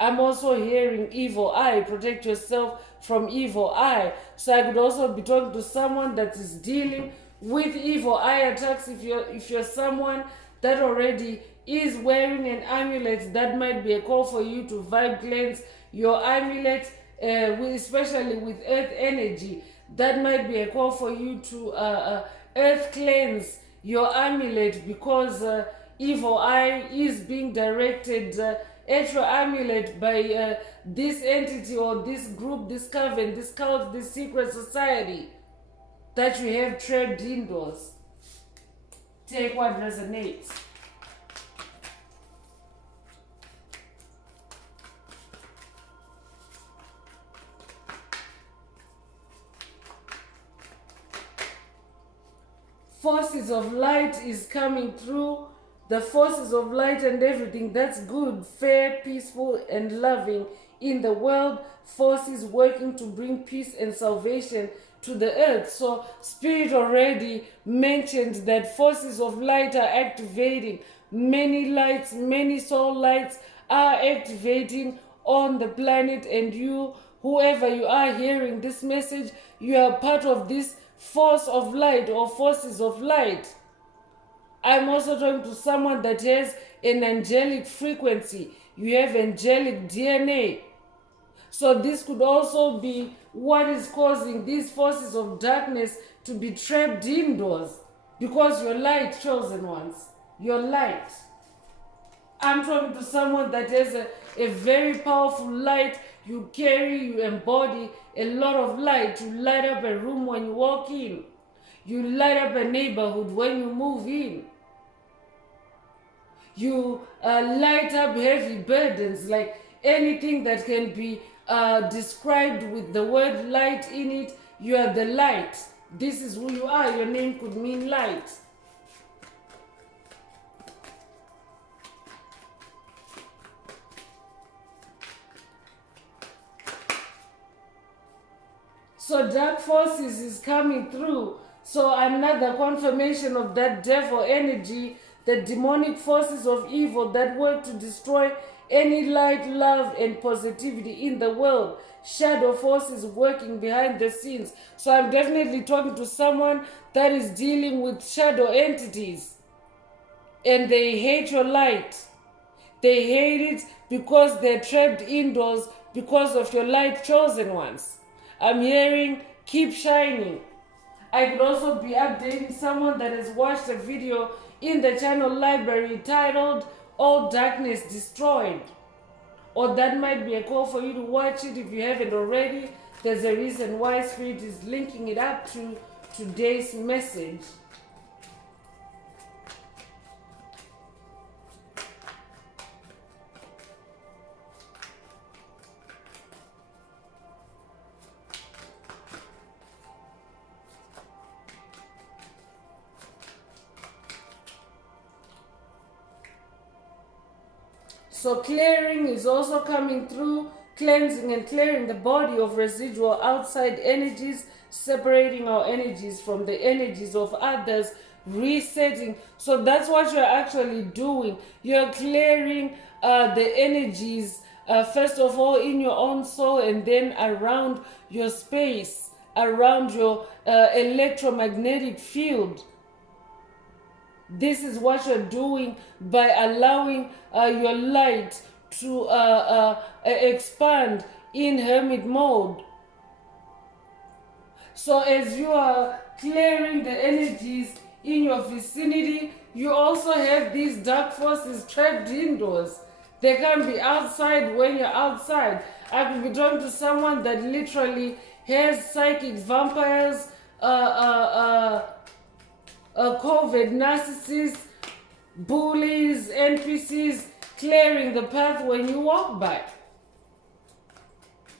I'm also hearing evil eye, protect yourself from evil eye. So I could also be talking to someone that is dealing with evil eye attacks. If you're someone that already is wearing an amulet, that might be a call for you to vibe cleanse your amulet, especially with earth energy. That might be a call for you to earth cleanse your amulet, because evil eye is being directed at your amulet by this entity or this group, this coven, this cult, this secret society that you have trapped indoors. Take what resonates. Forces of light is coming through. The forces of light and everything that's good, fair, peaceful, and loving in the world. Forces working to bring peace and salvation to the earth. So Spirit already mentioned that forces of light are activating. Many lights, many soul lights are activating on the planet, and you, whoever you are hearing this message, you are part of this force of light or forces of light. I'm also talking to someone that has an angelic frequency. You have angelic DNA. So this could also be what is causing these forces of darkness to be trapped indoors, because you're light, chosen ones. You're light. I'm talking to someone that has a very powerful light. You carry, you embody a lot of light. You light up a room when you walk in. You light up a neighborhood when you move in. You light up heavy burdens, like anything that can be described with the word light in it. You are the light. This is who you are. Your name could mean light. So dark forces is coming through. So another confirmation of that devil energy, the demonic forces of evil that work to destroy any light, love, and positivity in the world. Shadow forces working behind the scenes. So I'm definitely talking to someone that is dealing with shadow entities. and they hate your light. They hate it because they're trapped indoors because of your light chosen ones. I'm hearing keep shining. I could also be updating someone that has watched a video in the channel library titled All Darkness Destroyed. Or that might be a call for you to watch it if you haven't already. There's a reason why Spirit is linking it up to today's message. So clearing is also coming through, cleansing and clearing the body of residual outside energies, separating our energies from the energies of others, resetting. So that's what you're actually doing. You're clearing the energies, first of all in your own soul, and then around your space, around your electromagnetic field. This is what you're doing by allowing your light to expand in hermit mode. So as you are clearing the energies in your vicinity, you also have these dark forces trapped indoors. They can be outside when you're outside. I could be talking to someone that literally has psychic vampires, COVID narcissists, bullies, NPCs clearing the path when you walk by.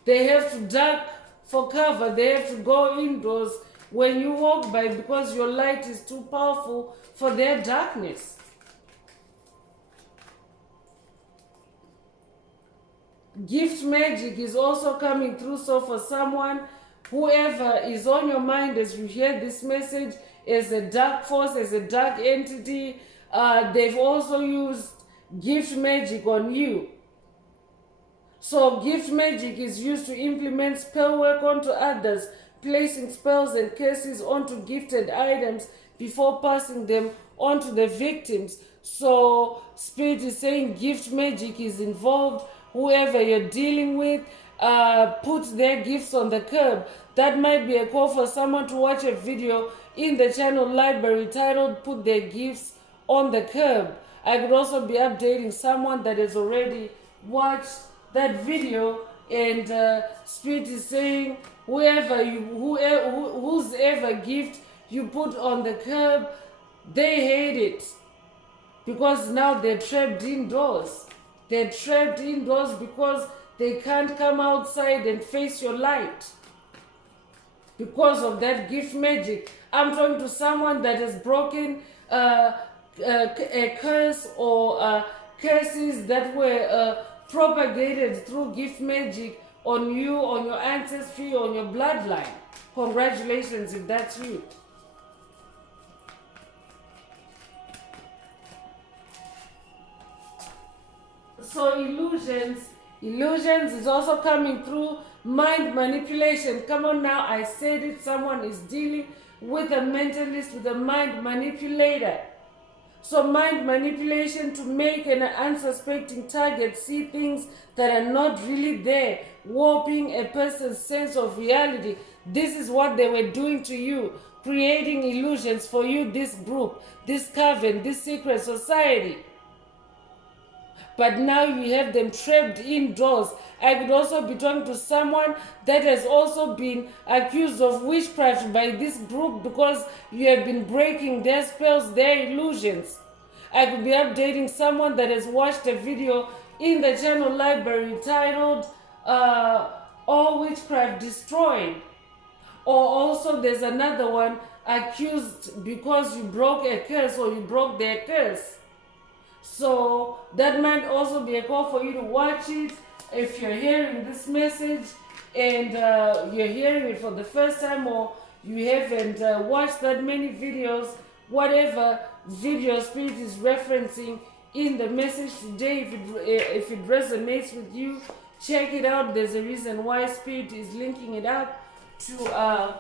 They have to duck for cover. They have to go indoors when you walk by because your light is too powerful for their darkness. Gift magic is also coming through. So for someone, whoever is on your mind as you hear this message, as a dark force, as a dark entity, they've also used gift magic on you. So gift magic is used to implement spell work onto others, placing spells and curses onto gifted items before passing them onto the victims. So Spirit is saying gift magic is involved. Whoever you're dealing with, put their gifts on the curb. That might be a call for someone to watch a video in the channel library titled Put Their Gifts on the Curb. I could also be updating someone that has already watched that video, and Spirit is saying whose ever gift you put on the curb, they hate it because now they're trapped indoors. They're trapped indoors because they can't come outside and face your light because of that gift magic. I'm talking to someone that has broken a curse or curses that were propagated through gift magic on you, on your ancestry, on your bloodline. Congratulations if that's you. So illusions is also coming through. Mind manipulation. Come on now, I said it. Someone is dealing with a mentalist, with a mind manipulator. So mind manipulation to make an unsuspecting target see things that are not really there, warping a person's sense of reality. This is what they were doing to you, creating illusions for you, this group, this coven, this secret society. But now you have them trapped indoors. I could also be talking to someone that has also been accused of witchcraft by this group because you have been breaking their spells, their illusions. I could be updating someone that has watched a video in the channel library titled All Witchcraft Destroyed. Or also there's another one, accused because you broke a curse or you broke their curse. So that might also be a call for you to watch it if you're hearing this message and you're hearing it for the first time, or you haven't watched that many videos. Whatever video Spirit is referencing in the message today, if it resonates with you, check it out. There's a reason why Spirit is linking it up to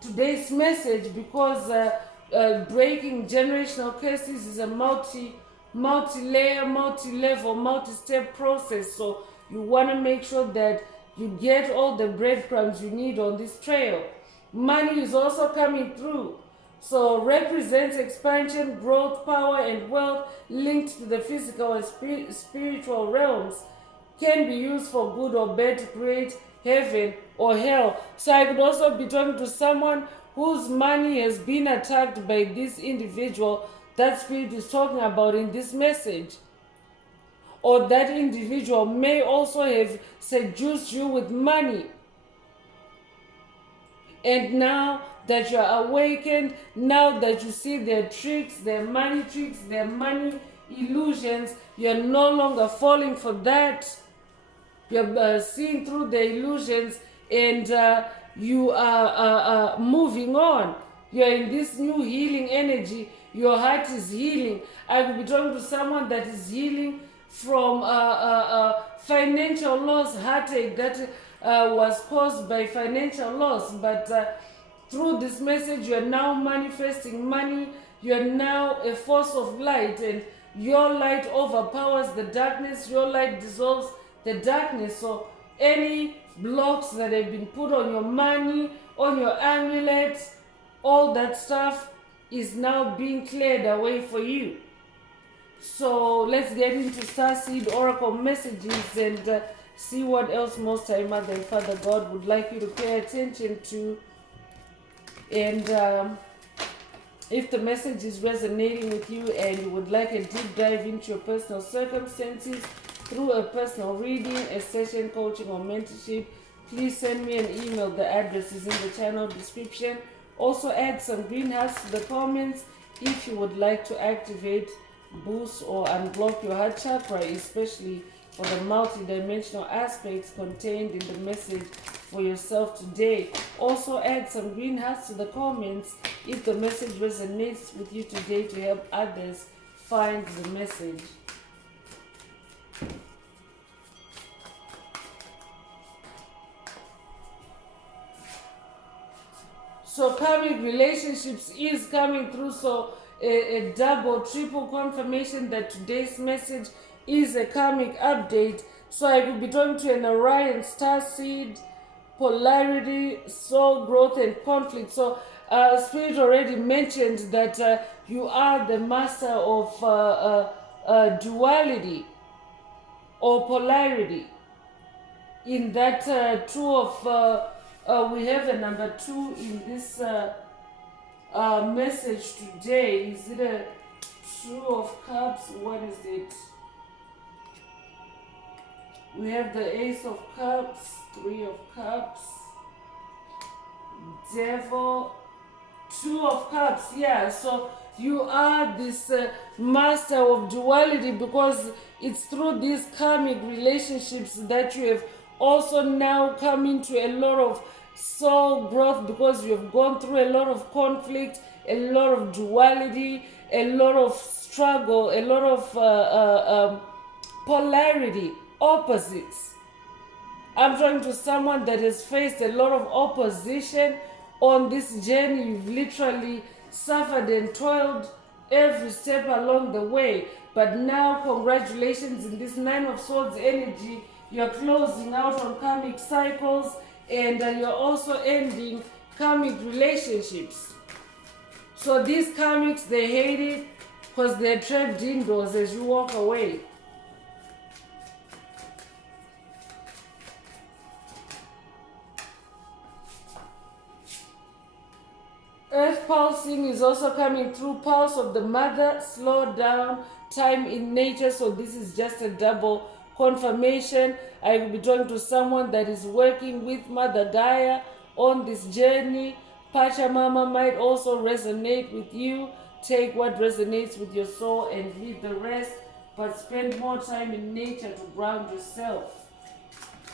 today's message, because breaking generational curses is a multi-layer, multi-level, multi-step process. So you want to make sure that you get all the breadcrumbs you need on this trail. Money is also coming through. So represents expansion, growth, power, and wealth linked to the physical and spiritual realms. Can be used for good or bad to create heaven or hell. So I could also be talking to someone whose money has been attacked by this individual that spirit is talking about in this message. Or that individual may also have seduced you with money. And now that you're awakened, now that you see their tricks, their money illusions, you're no longer falling for that. You're seeing through the illusions, and you are moving on. You're in this new healing energy. Your heart is healing. I will be talking to someone that is healing from financial loss, heartache that was caused by financial loss. But through this message, you are now manifesting money. You are now a force of light, and your light overpowers the darkness. Your light dissolves the darkness. So any blocks that have been put on your money, on your amulets, all that stuff is now being cleared away for you. So let's get into Starseed Oracle messages and see what else Most High Mother and Father God would like you to pay attention to. And if the message is resonating with you and you would like a deep dive into your personal circumstances through a personal reading, a session, coaching, or mentorship, please send me an email. The address is in the channel description. Also add some green hearts to the comments if you would like to activate, boost, or unblock your heart chakra, especially for the multi-dimensional aspects contained in the message for yourself today. Also add some green hearts to the comments if the message resonates with you today to help others find the message. So karmic relationships is coming through. So a double, triple confirmation that today's message is a karmic update. So I will be talking to an Orion star seed, polarity, soul growth, and conflict. So Spirit already mentioned that you are the master of duality or polarity. In that two of we have a number 2 in this message today. Is it a 2 of cups? What is it? We have the Ace of Cups, 3 of Cups, Devil, 2 of Cups. Yeah, so you are this master of duality, because it's through these karmic relationships that you have also now come into a lot of soul growth, because you have gone through a lot of conflict, a lot of duality, a lot of struggle, a lot of polarity, opposites. I'm talking to someone that has faced a lot of opposition on this journey. You've literally suffered and toiled every step along the way. But now, congratulations, in this 9 of Swords energy, you're closing out on karmic cycles, and you're also ending karmic relationships. So these karmics, they hate it because they're trapped indoors as you walk away. Earth pulsing is also coming through. Pulse of the mother, slow down, time in nature. So this is just a double confirmation. I will be talking to someone that is working with Mother Gaia on this journey. Pachamama might also resonate with you. Take what resonates with your soul and leave the rest, but spend more time in nature to ground yourself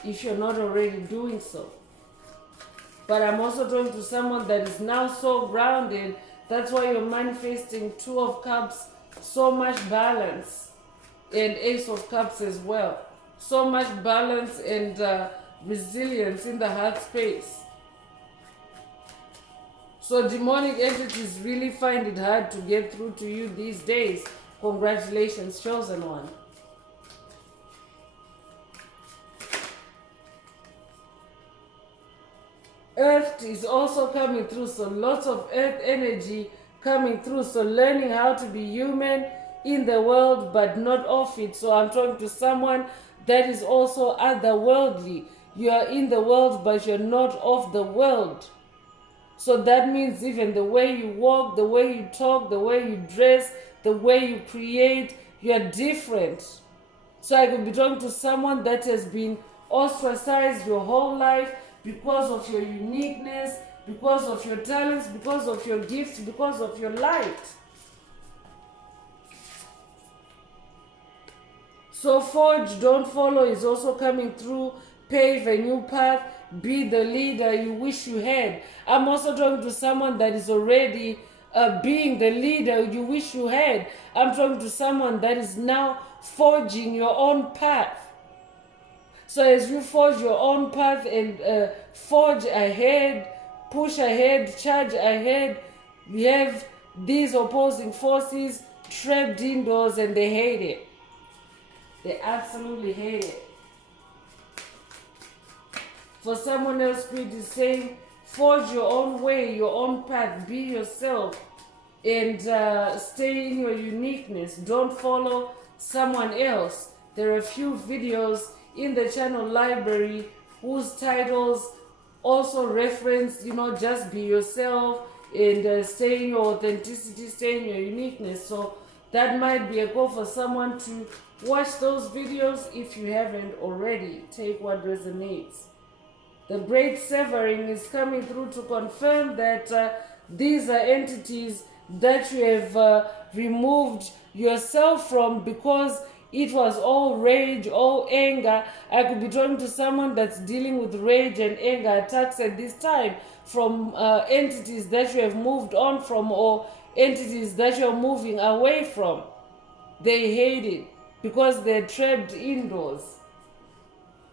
if you're not already doing so. But I'm also talking to someone that is now so grounded. That's why you're manifesting 2 of Cups, so much balance, and Ace of Cups as well. So much balance and resilience in the heart space. So demonic entities really find it hard to get through to you these days. Congratulations, chosen one. Earth is also coming through, so lots of earth energy coming through. So learning how to be human in the world but not of it. So I'm talking to someone that is also otherworldly. You are in the world but you're not of the world. So that means even the way you walk, the way you talk, the way you dress, the way you create, you're different. So I could be talking to someone that has been ostracized your whole life because of your uniqueness, because of your talents, because of your gifts, because of your light. So forge, don't follow is also coming through. Pave a new path. Be the leader you wish you had. I'm also talking to someone that is already being the leader you wish you had. I'm talking to someone that is now forging your own path. So as you forge your own path and forge ahead, push ahead, charge ahead, you have these opposing forces trapped indoors and they hate it. They absolutely hate it. For someone else, Spirit is saying, forge your own way, your own path, be yourself, and stay in your uniqueness. Don't follow someone else. There are a few videos in the channel library whose titles also reference, just be yourself and stay in your authenticity, stay in your uniqueness. So that might be a goal for someone to watch those videos if you haven't already. Take what resonates. The great severing is coming through to confirm that these are entities that you have removed yourself from because it was all rage, all anger. I could be talking to someone that's dealing with rage and anger attacks at this time from entities that you have moved on from or entities that you're moving away from. They hate it because they're trapped indoors.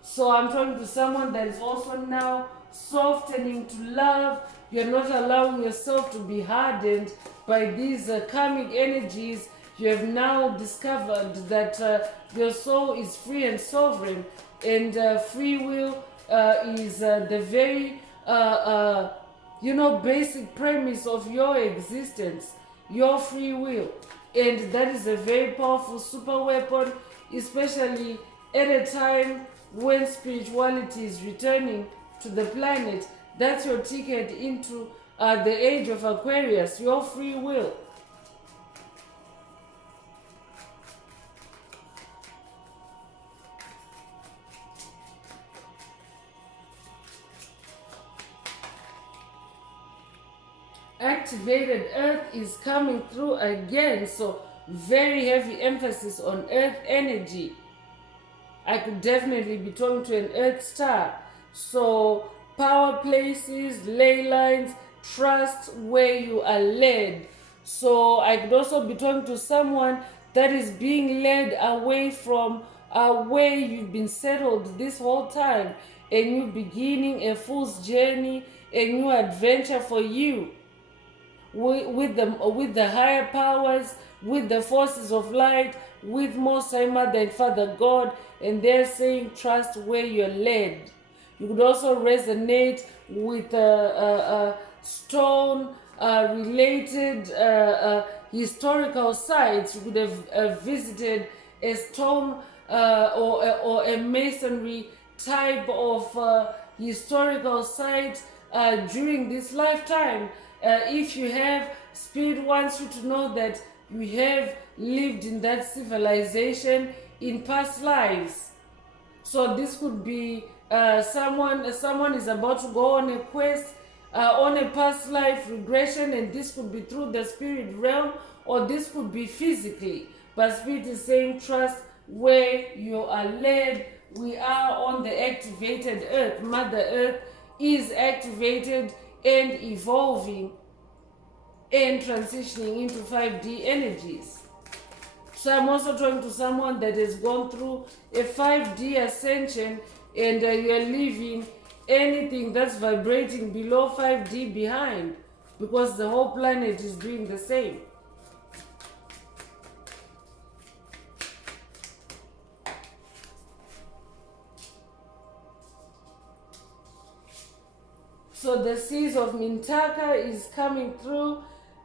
So I'm talking to someone that is also now softening to love. You're not allowing yourself to be hardened by these karmic energies. You have now discovered that your soul is free and sovereign, and free will is the very basic premise of your existence, your free will. And that is a very powerful super weapon, especially at a time when spirituality is returning to the planet. That's your ticket into the age of Aquarius, your free will. Activated earth is coming through again, so very heavy emphasis on earth energy. I could definitely be talking to an earth star. So power places, ley lines, trust where you are led. So I could also be talking to someone that is being led away from where you've been settled this whole time. A new beginning, a fool's journey, a new adventure for you. With the higher powers, with the forces of light, with Most High Mother and Father God, and they're saying trust where you're led. You could also resonate with stone related historical sites. You could have visited a stone or a masonry type of historical site during this lifetime. If you have, Spirit wants you to know that you have lived in that civilization in past lives. So this could be someone is about to go on a quest on a past life regression, and this could be through the spirit realm, or this could be physically. But Spirit is saying trust where you are led. We are on the activated earth. Mother Earth is activated and evolving and transitioning into 5D energies. So I'm also talking to someone that has gone through a 5D ascension, and you're leaving anything that's vibrating below 5D behind. because the whole planet is doing the same. So the seas of Mintaka is coming through,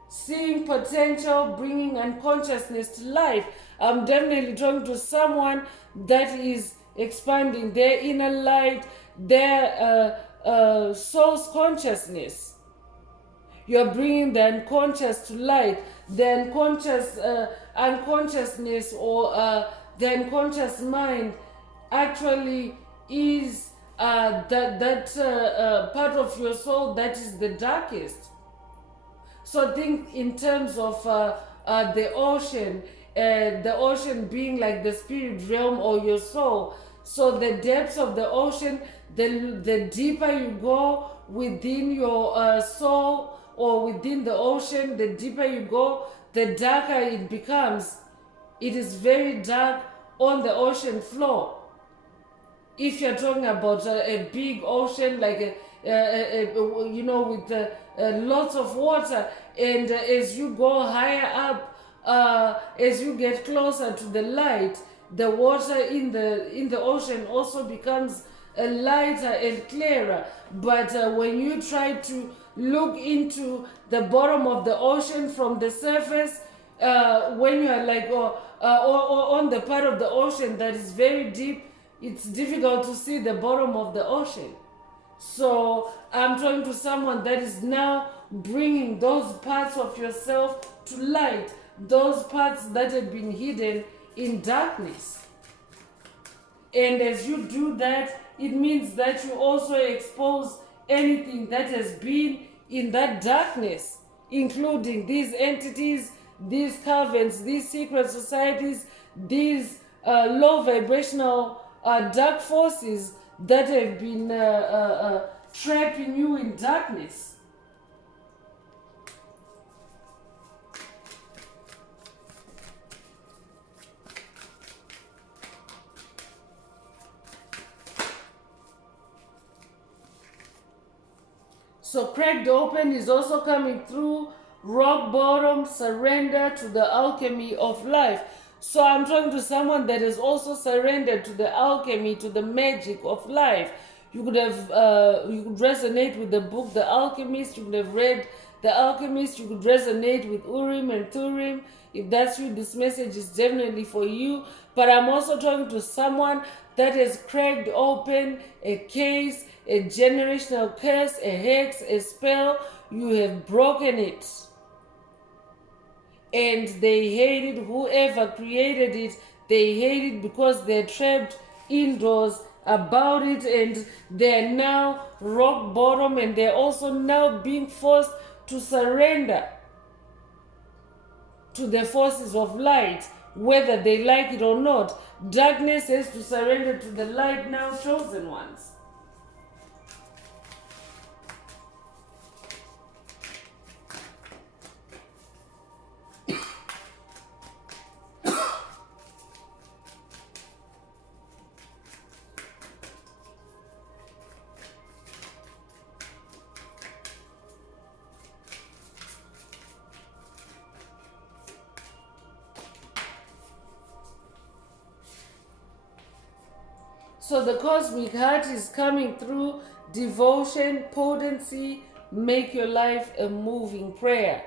seeing potential, bringing unconsciousness to life. I'm definitely talking to someone that is expanding their inner light, their soul's consciousness. You're bringing the unconscious to light, the unconscious unconsciousness, or the unconscious mind actually is that part of your soul that is the darkest. So think in terms of the ocean being like the spirit realm or your soul. So the depths of the ocean, the deeper you go within your soul or within the ocean, the deeper you go, the darker it becomes. It is very dark on the ocean floor. If you're talking about a big ocean, like with lots of water, and as you go higher up, as you get closer to the light, the water in the ocean also becomes lighter and clearer. But when you try to look into the bottom of the ocean from the surface, when you are like or on the part of the ocean that is very deep, it's difficult to see the bottom of the ocean. So I'm talking to someone that is now bringing those parts of yourself to light, those parts that have been hidden in darkness. And as you do that, it means that you also expose anything that has been in that darkness, including these entities, these covens, these secret societies, these low vibrational dark forces that have been trapping you in darkness. So cracked open is also coming through, rock bottom, surrender to the alchemy of life. So I'm talking to someone that has also surrendered to the alchemy, to the magic of life. You could have, you could resonate with the book The Alchemist. You could have read The Alchemist. You could resonate with Urim and Thurim. If that's you, this message is definitely for you. But I'm also talking to someone that has cracked open a case, a generational curse, a hex, a spell. You have broken it. And they hate it. Whoever created it, they hate it because they're trapped indoors about it, and they're now rock bottom, and they're also now being forced to surrender to the forces of light, whether they like it or not. Darkness has to surrender to the light now, chosen ones. So the cosmic heart is coming through, devotion, potency, make your life a moving prayer.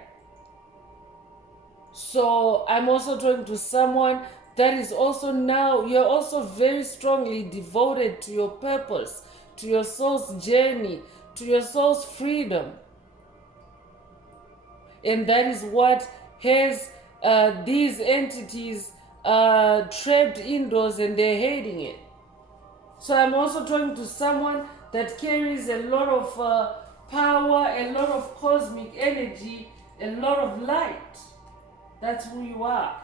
So I'm also talking to someone that is also now, you're also very strongly devoted to your purpose, to your soul's journey, to your soul's freedom. And that is what has these entities trapped indoors, and they're hating it. So I'm also talking to someone that carries a lot of power, a lot of cosmic energy, a lot of light. That's who you are.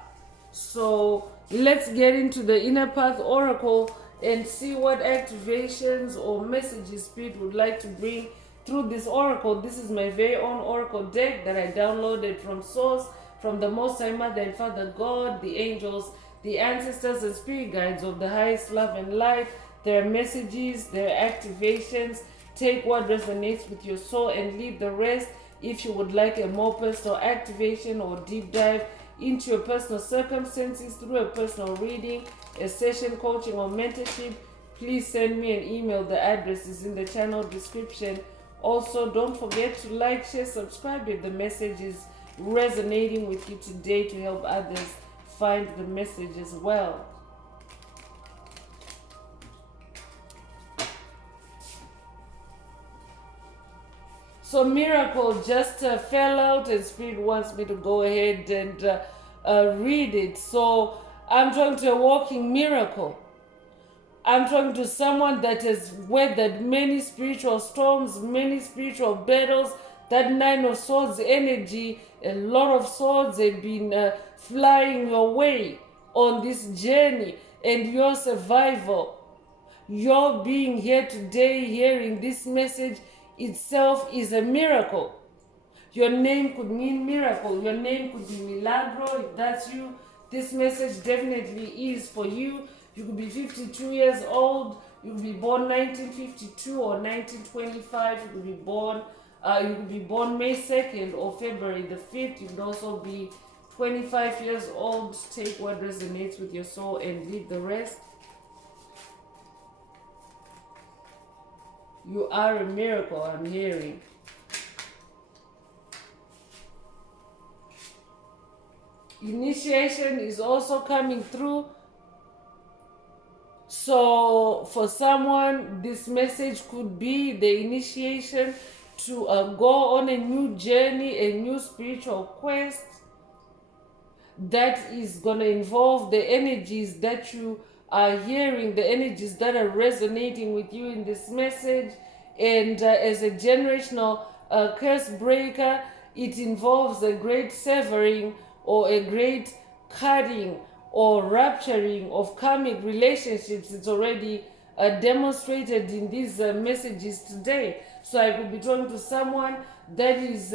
So let's get into the Inner Path Oracle and see what activations or messages Spirit would like to bring through this oracle. This is my very own oracle deck that I downloaded from Source, from the Most High Mother and Father God, the angels, the ancestors and spirit guides of the highest love and light. Their messages, their activations. Take what resonates with your soul and leave the rest. If you would like a more personal activation or deep dive into your personal circumstances through a personal reading, a session coaching or mentorship, please send me an email. The address is in the channel description. Also, don't forget to like, share, subscribe if the message is resonating with you today, to help others find the message as well. So miracle just fell out, and Spirit wants me to go ahead and read it. So I'm talking to a walking miracle. I'm talking to someone that has weathered many spiritual storms, many spiritual battles. That Nine of Swords energy, a lot of swords have been flying your way on this journey, and your survival, your being here today, hearing this message itself is a miracle. Your name could mean miracle. Your name could be Milagro. If that's you, this message definitely is for you. You could be 52 years old. You could be born 1952 or 1925. You could be born May 2nd or February the 5th. You could also be 25 years old. Take what resonates with your soul and leave the rest. You are a miracle, I'm hearing. Initiation is also coming through. So for someone, this message could be the initiation to go on a new journey, a new spiritual quest that is going to involve the energies that you are hearing, the energies that are resonating with you in this message. And as a generational curse breaker, it involves a great severing or a great cutting or rupturing of karmic relationships. It's already demonstrated in these messages today. So I could be talking to someone that is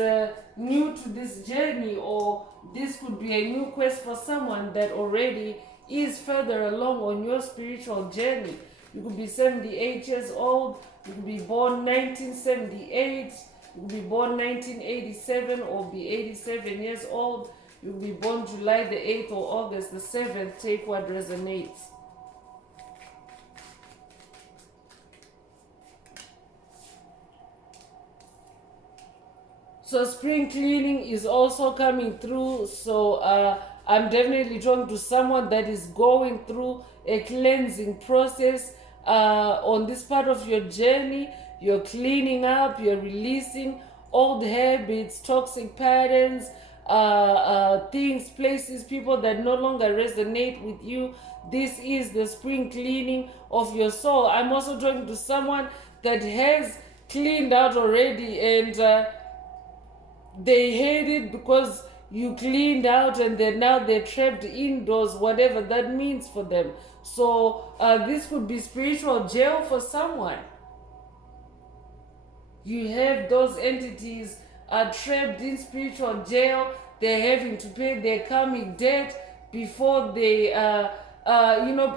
new to this journey, or this could be a new quest for someone that already is further along on your spiritual journey. You could be 78 years old. You could be born 1978. You could be born 1987 or be 87 years old. You could be born July the 8th or August the 7th. Take what resonates. So spring cleaning is also coming through. So I'm definitely talking to someone that is going through a cleansing process on this part of your journey. You're cleaning up, you're releasing old habits, toxic patterns, things, places, people that no longer resonate with you. This is the spring cleaning of your soul. I'm also talking to someone that has cleaned out already, and they hate it because you cleaned out, and now they're trapped indoors, whatever that means for them. So this could be spiritual jail for someone. You have those entities are trapped in spiritual jail. They're having to pay their karmic debt before they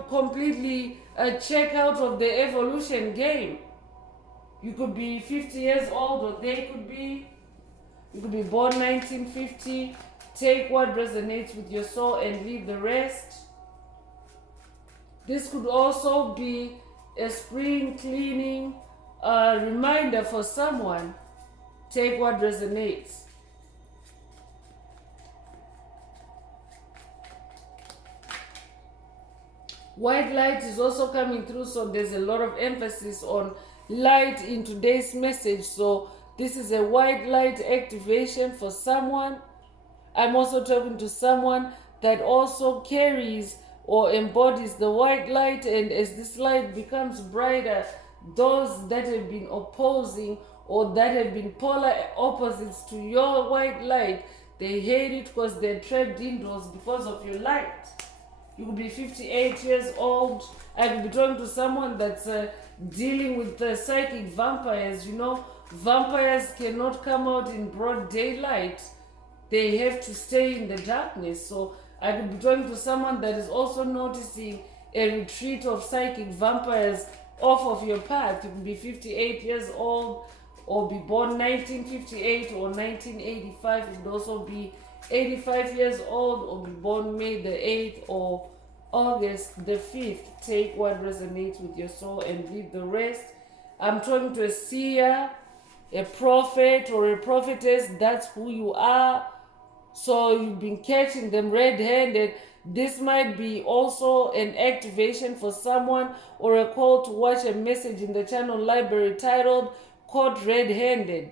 completely check out of the evolution game. You could be 50 years old, or you could be born 1950. Take what resonates with your soul and leave the rest. This could also be a spring cleaning reminder for someone. Take what resonates. White light is also coming through, so there's a lot of emphasis on light in today's message. So this is a white light activation for someone. I'm also talking to someone that also carries or embodies the white light, and as this light becomes brighter, those that have been opposing or that have been polar opposites to your white light, they hate it because they're trapped indoors because of your light. You could be 58 years old. I could be talking to someone that's dealing with psychic vampires. You know, vampires cannot come out in broad daylight. They have to stay in the darkness. So I could be talking to someone that is also noticing a retreat of psychic vampires off of your path. You could be 58 years old, or be born 1958 or 1985. It would also be 85 years old, or be born May the 8th or August the 5th. Take what resonates with your soul and leave the rest. I'm talking to a seer, a prophet, or a prophetess. That's who you are. So you've been catching them red-handed. This might be also an activation for someone, or a call to watch a message in the channel library titled Caught Red-Handed.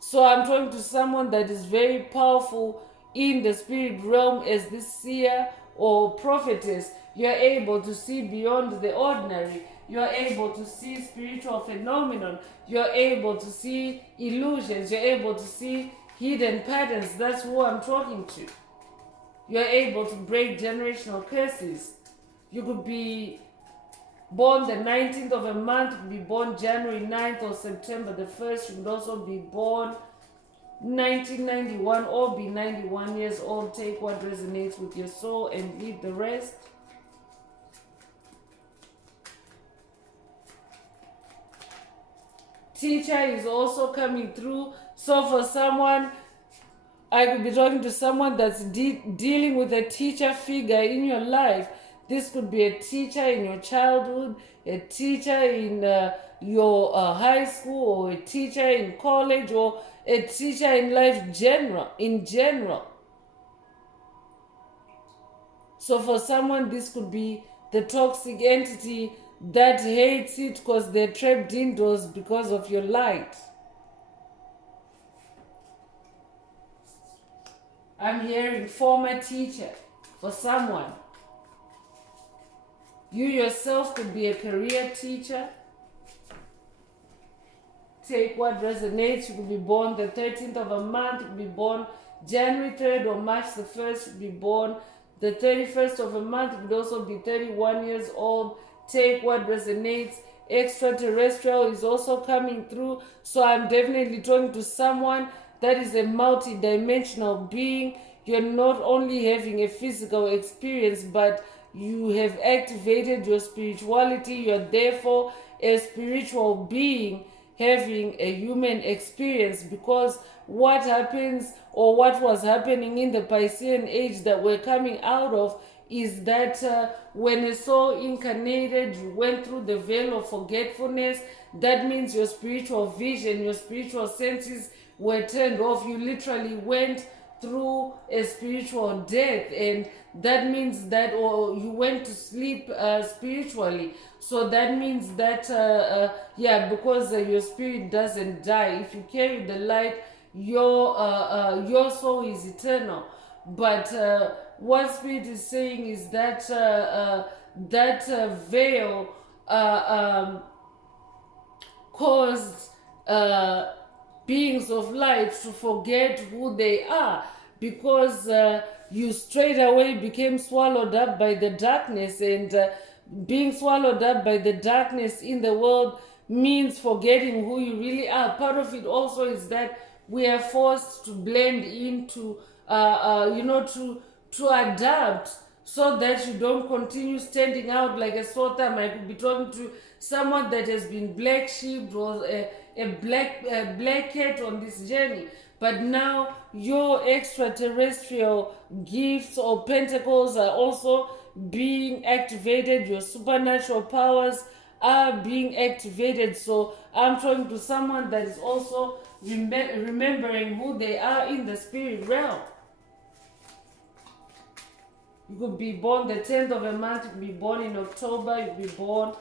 So I'm talking to someone that is very powerful in the spirit realm as this seer or prophetess. You're able to see beyond the ordinary. You're able to see spiritual phenomenon. You're able to see illusions. You're able to see hidden patterns. That's who I'm talking to. You're able to break generational curses. You could be born the 19th of a month, you could be born January 9th or September the 1st. You could also be born 1991 or be 91 years old. Take what resonates with your soul and leave the rest. Teacher is also coming through. So for someone, I could be talking to someone that's dealing with a teacher figure in your life. This could be a teacher in your childhood, a teacher in your high school, or a teacher in college, or a teacher in life in general. So for someone, this could be the toxic entity that hates it because they're trapped indoors because of your light. I'm hearing former teacher for someone. You yourself could be a career teacher. Take what resonates. You could be born the 13th of a month. You could be born January 3rd or March the 1st. You could be born the 31st of a month. You could also be 31 years old. Take what resonates. Extraterrestrial is also coming through. So I'm definitely talking to someone that is a multi-dimensional being. You're not only having a physical experience, but you have activated your spirituality. You're therefore a spiritual being having a human experience, because what happens, or what was happening in the Piscean age that we're coming out of, is that when a soul incarnated, you went through the veil of forgetfulness. That means your spiritual vision, your spiritual senses were turned off. You literally went through a spiritual death, and that means that, or you went to sleep spiritually. So that means that because your spirit doesn't die. If you carry the light, your soul is eternal. But what spirit is saying is that veil caused beings of light to forget who they are, because you straight away became swallowed up by the darkness, and being swallowed up by the darkness in the world means forgetting who you really are. Part of it also is that we are forced to blend into to adapt, so that you don't continue standing out like a sore thumb. I could be talking to someone that has been black sheep or a black cat on this journey, but now your extraterrestrial gifts or pentacles are also being activated. Your supernatural powers are being activated. So I'm talking to someone that is also remembering who they are in the spirit realm. You could be born the 10th of a month. You could be born in October. You could be born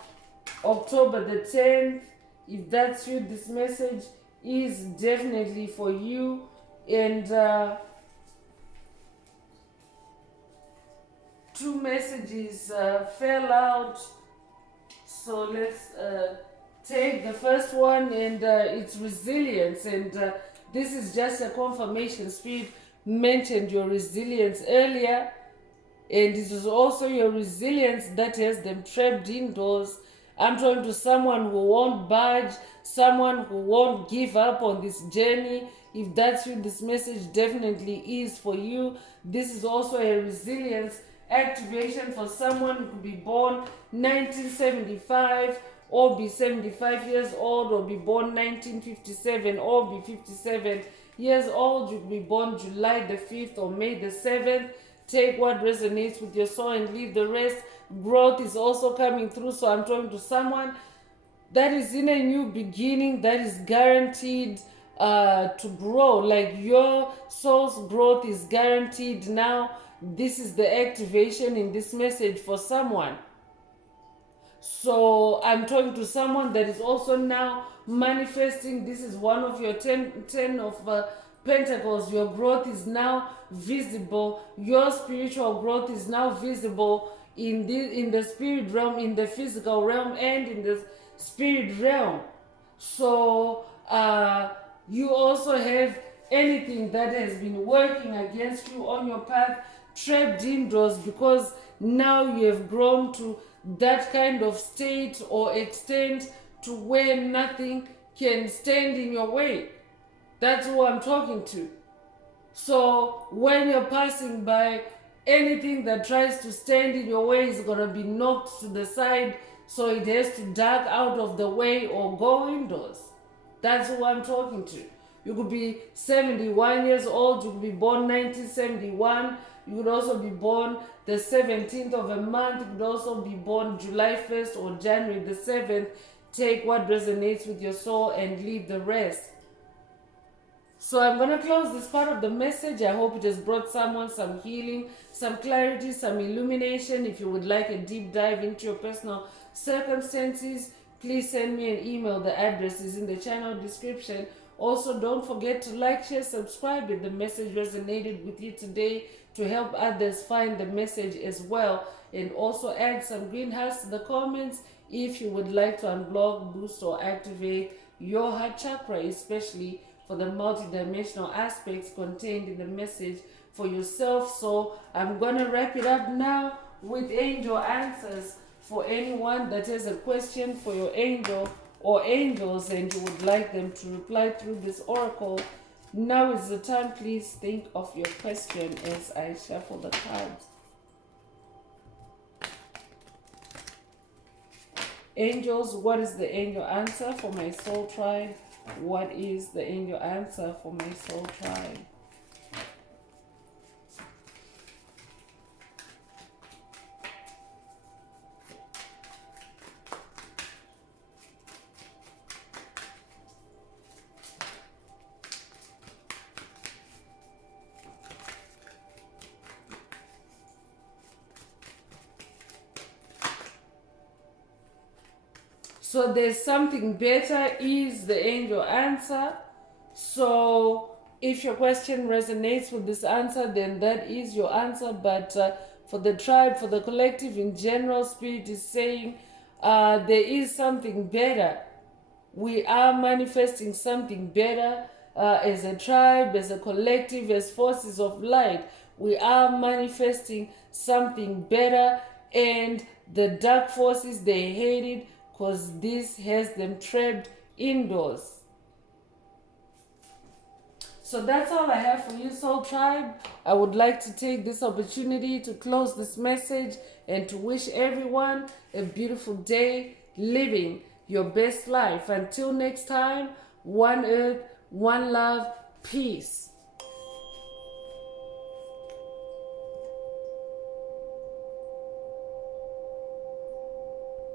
October the 10th. If that's you, this message is definitely for you. And two messages fell out. So let's take the first one, and it's resilience. And this is just a confirmation. Spirit mentioned your resilience earlier. And it is also your resilience that has them trapped indoors. I'm talking to someone who won't budge, someone who won't give up on this journey. If that's you, this message definitely is for you. This is also a resilience activation for someone who could be born 1975 or be 75 years old, or be born 1957, or be 57 years old. You could be born July the 5th or May the 7th. Take what resonates with your soul and leave the rest. Growth is also coming through. So I'm talking to someone that is in a new beginning, that is guaranteed to grow. Like your soul's growth is guaranteed now. This is the activation in this message for someone. So I'm talking to someone that is also now manifesting. This is one of your 10 of pentacles. Your growth is now visible. Your spiritual growth is now visible in the spirit realm, in the physical realm, and in the spirit realm. So you also have anything that has been working against you on your path trapped indoors, because now you have grown to that kind of state or extent to where nothing can stand in your way. That's who I'm talking to. So when you're passing by, anything that tries to stand in your way is going to be knocked to the side, so it has to duck out of the way or go indoors. That's who I'm talking to. You could be 71 years old. You could be born 1971. You could also be born the 17th of a month. You could also be born July 1st or January the 7th. Take what resonates with your soul and leave the rest. So I'm going to close this part of the message. I hope it has brought someone some healing, some clarity, some illumination. If you would like a deep dive into your personal circumstances, please send me an email. The address is in the channel description. Also, don't forget to like, share, subscribe if the message resonated with you today, to help others find the message as well. And also add some green hearts to the comments if you would like to unblock, boost, or activate your heart chakra, especially for the multidimensional aspects contained in the message for yourself. So I'm going to wrap it up now with angel answers. For anyone that has a question for your angel or angels and you would like them to reply through this oracle, now is the time. Please think of your question as I shuffle the cards. Angels, what is the angel answer for my soul tribe? What is the angel answer for my soul tribe? So there's something better is the angel answer. So if your question resonates with this answer, then that is your answer. But for the tribe, for the collective in general, Spirit is saying there is something better. We are manifesting something better as a tribe, as a collective, as forces of light. We are manifesting something better, and the dark forces, they hate it, because this has them trapped indoors. So that's all I have for you, Soul Tribe. I would like to take this opportunity to close this message and to wish everyone a beautiful day, living your best life. Until next time, one earth, one love, peace.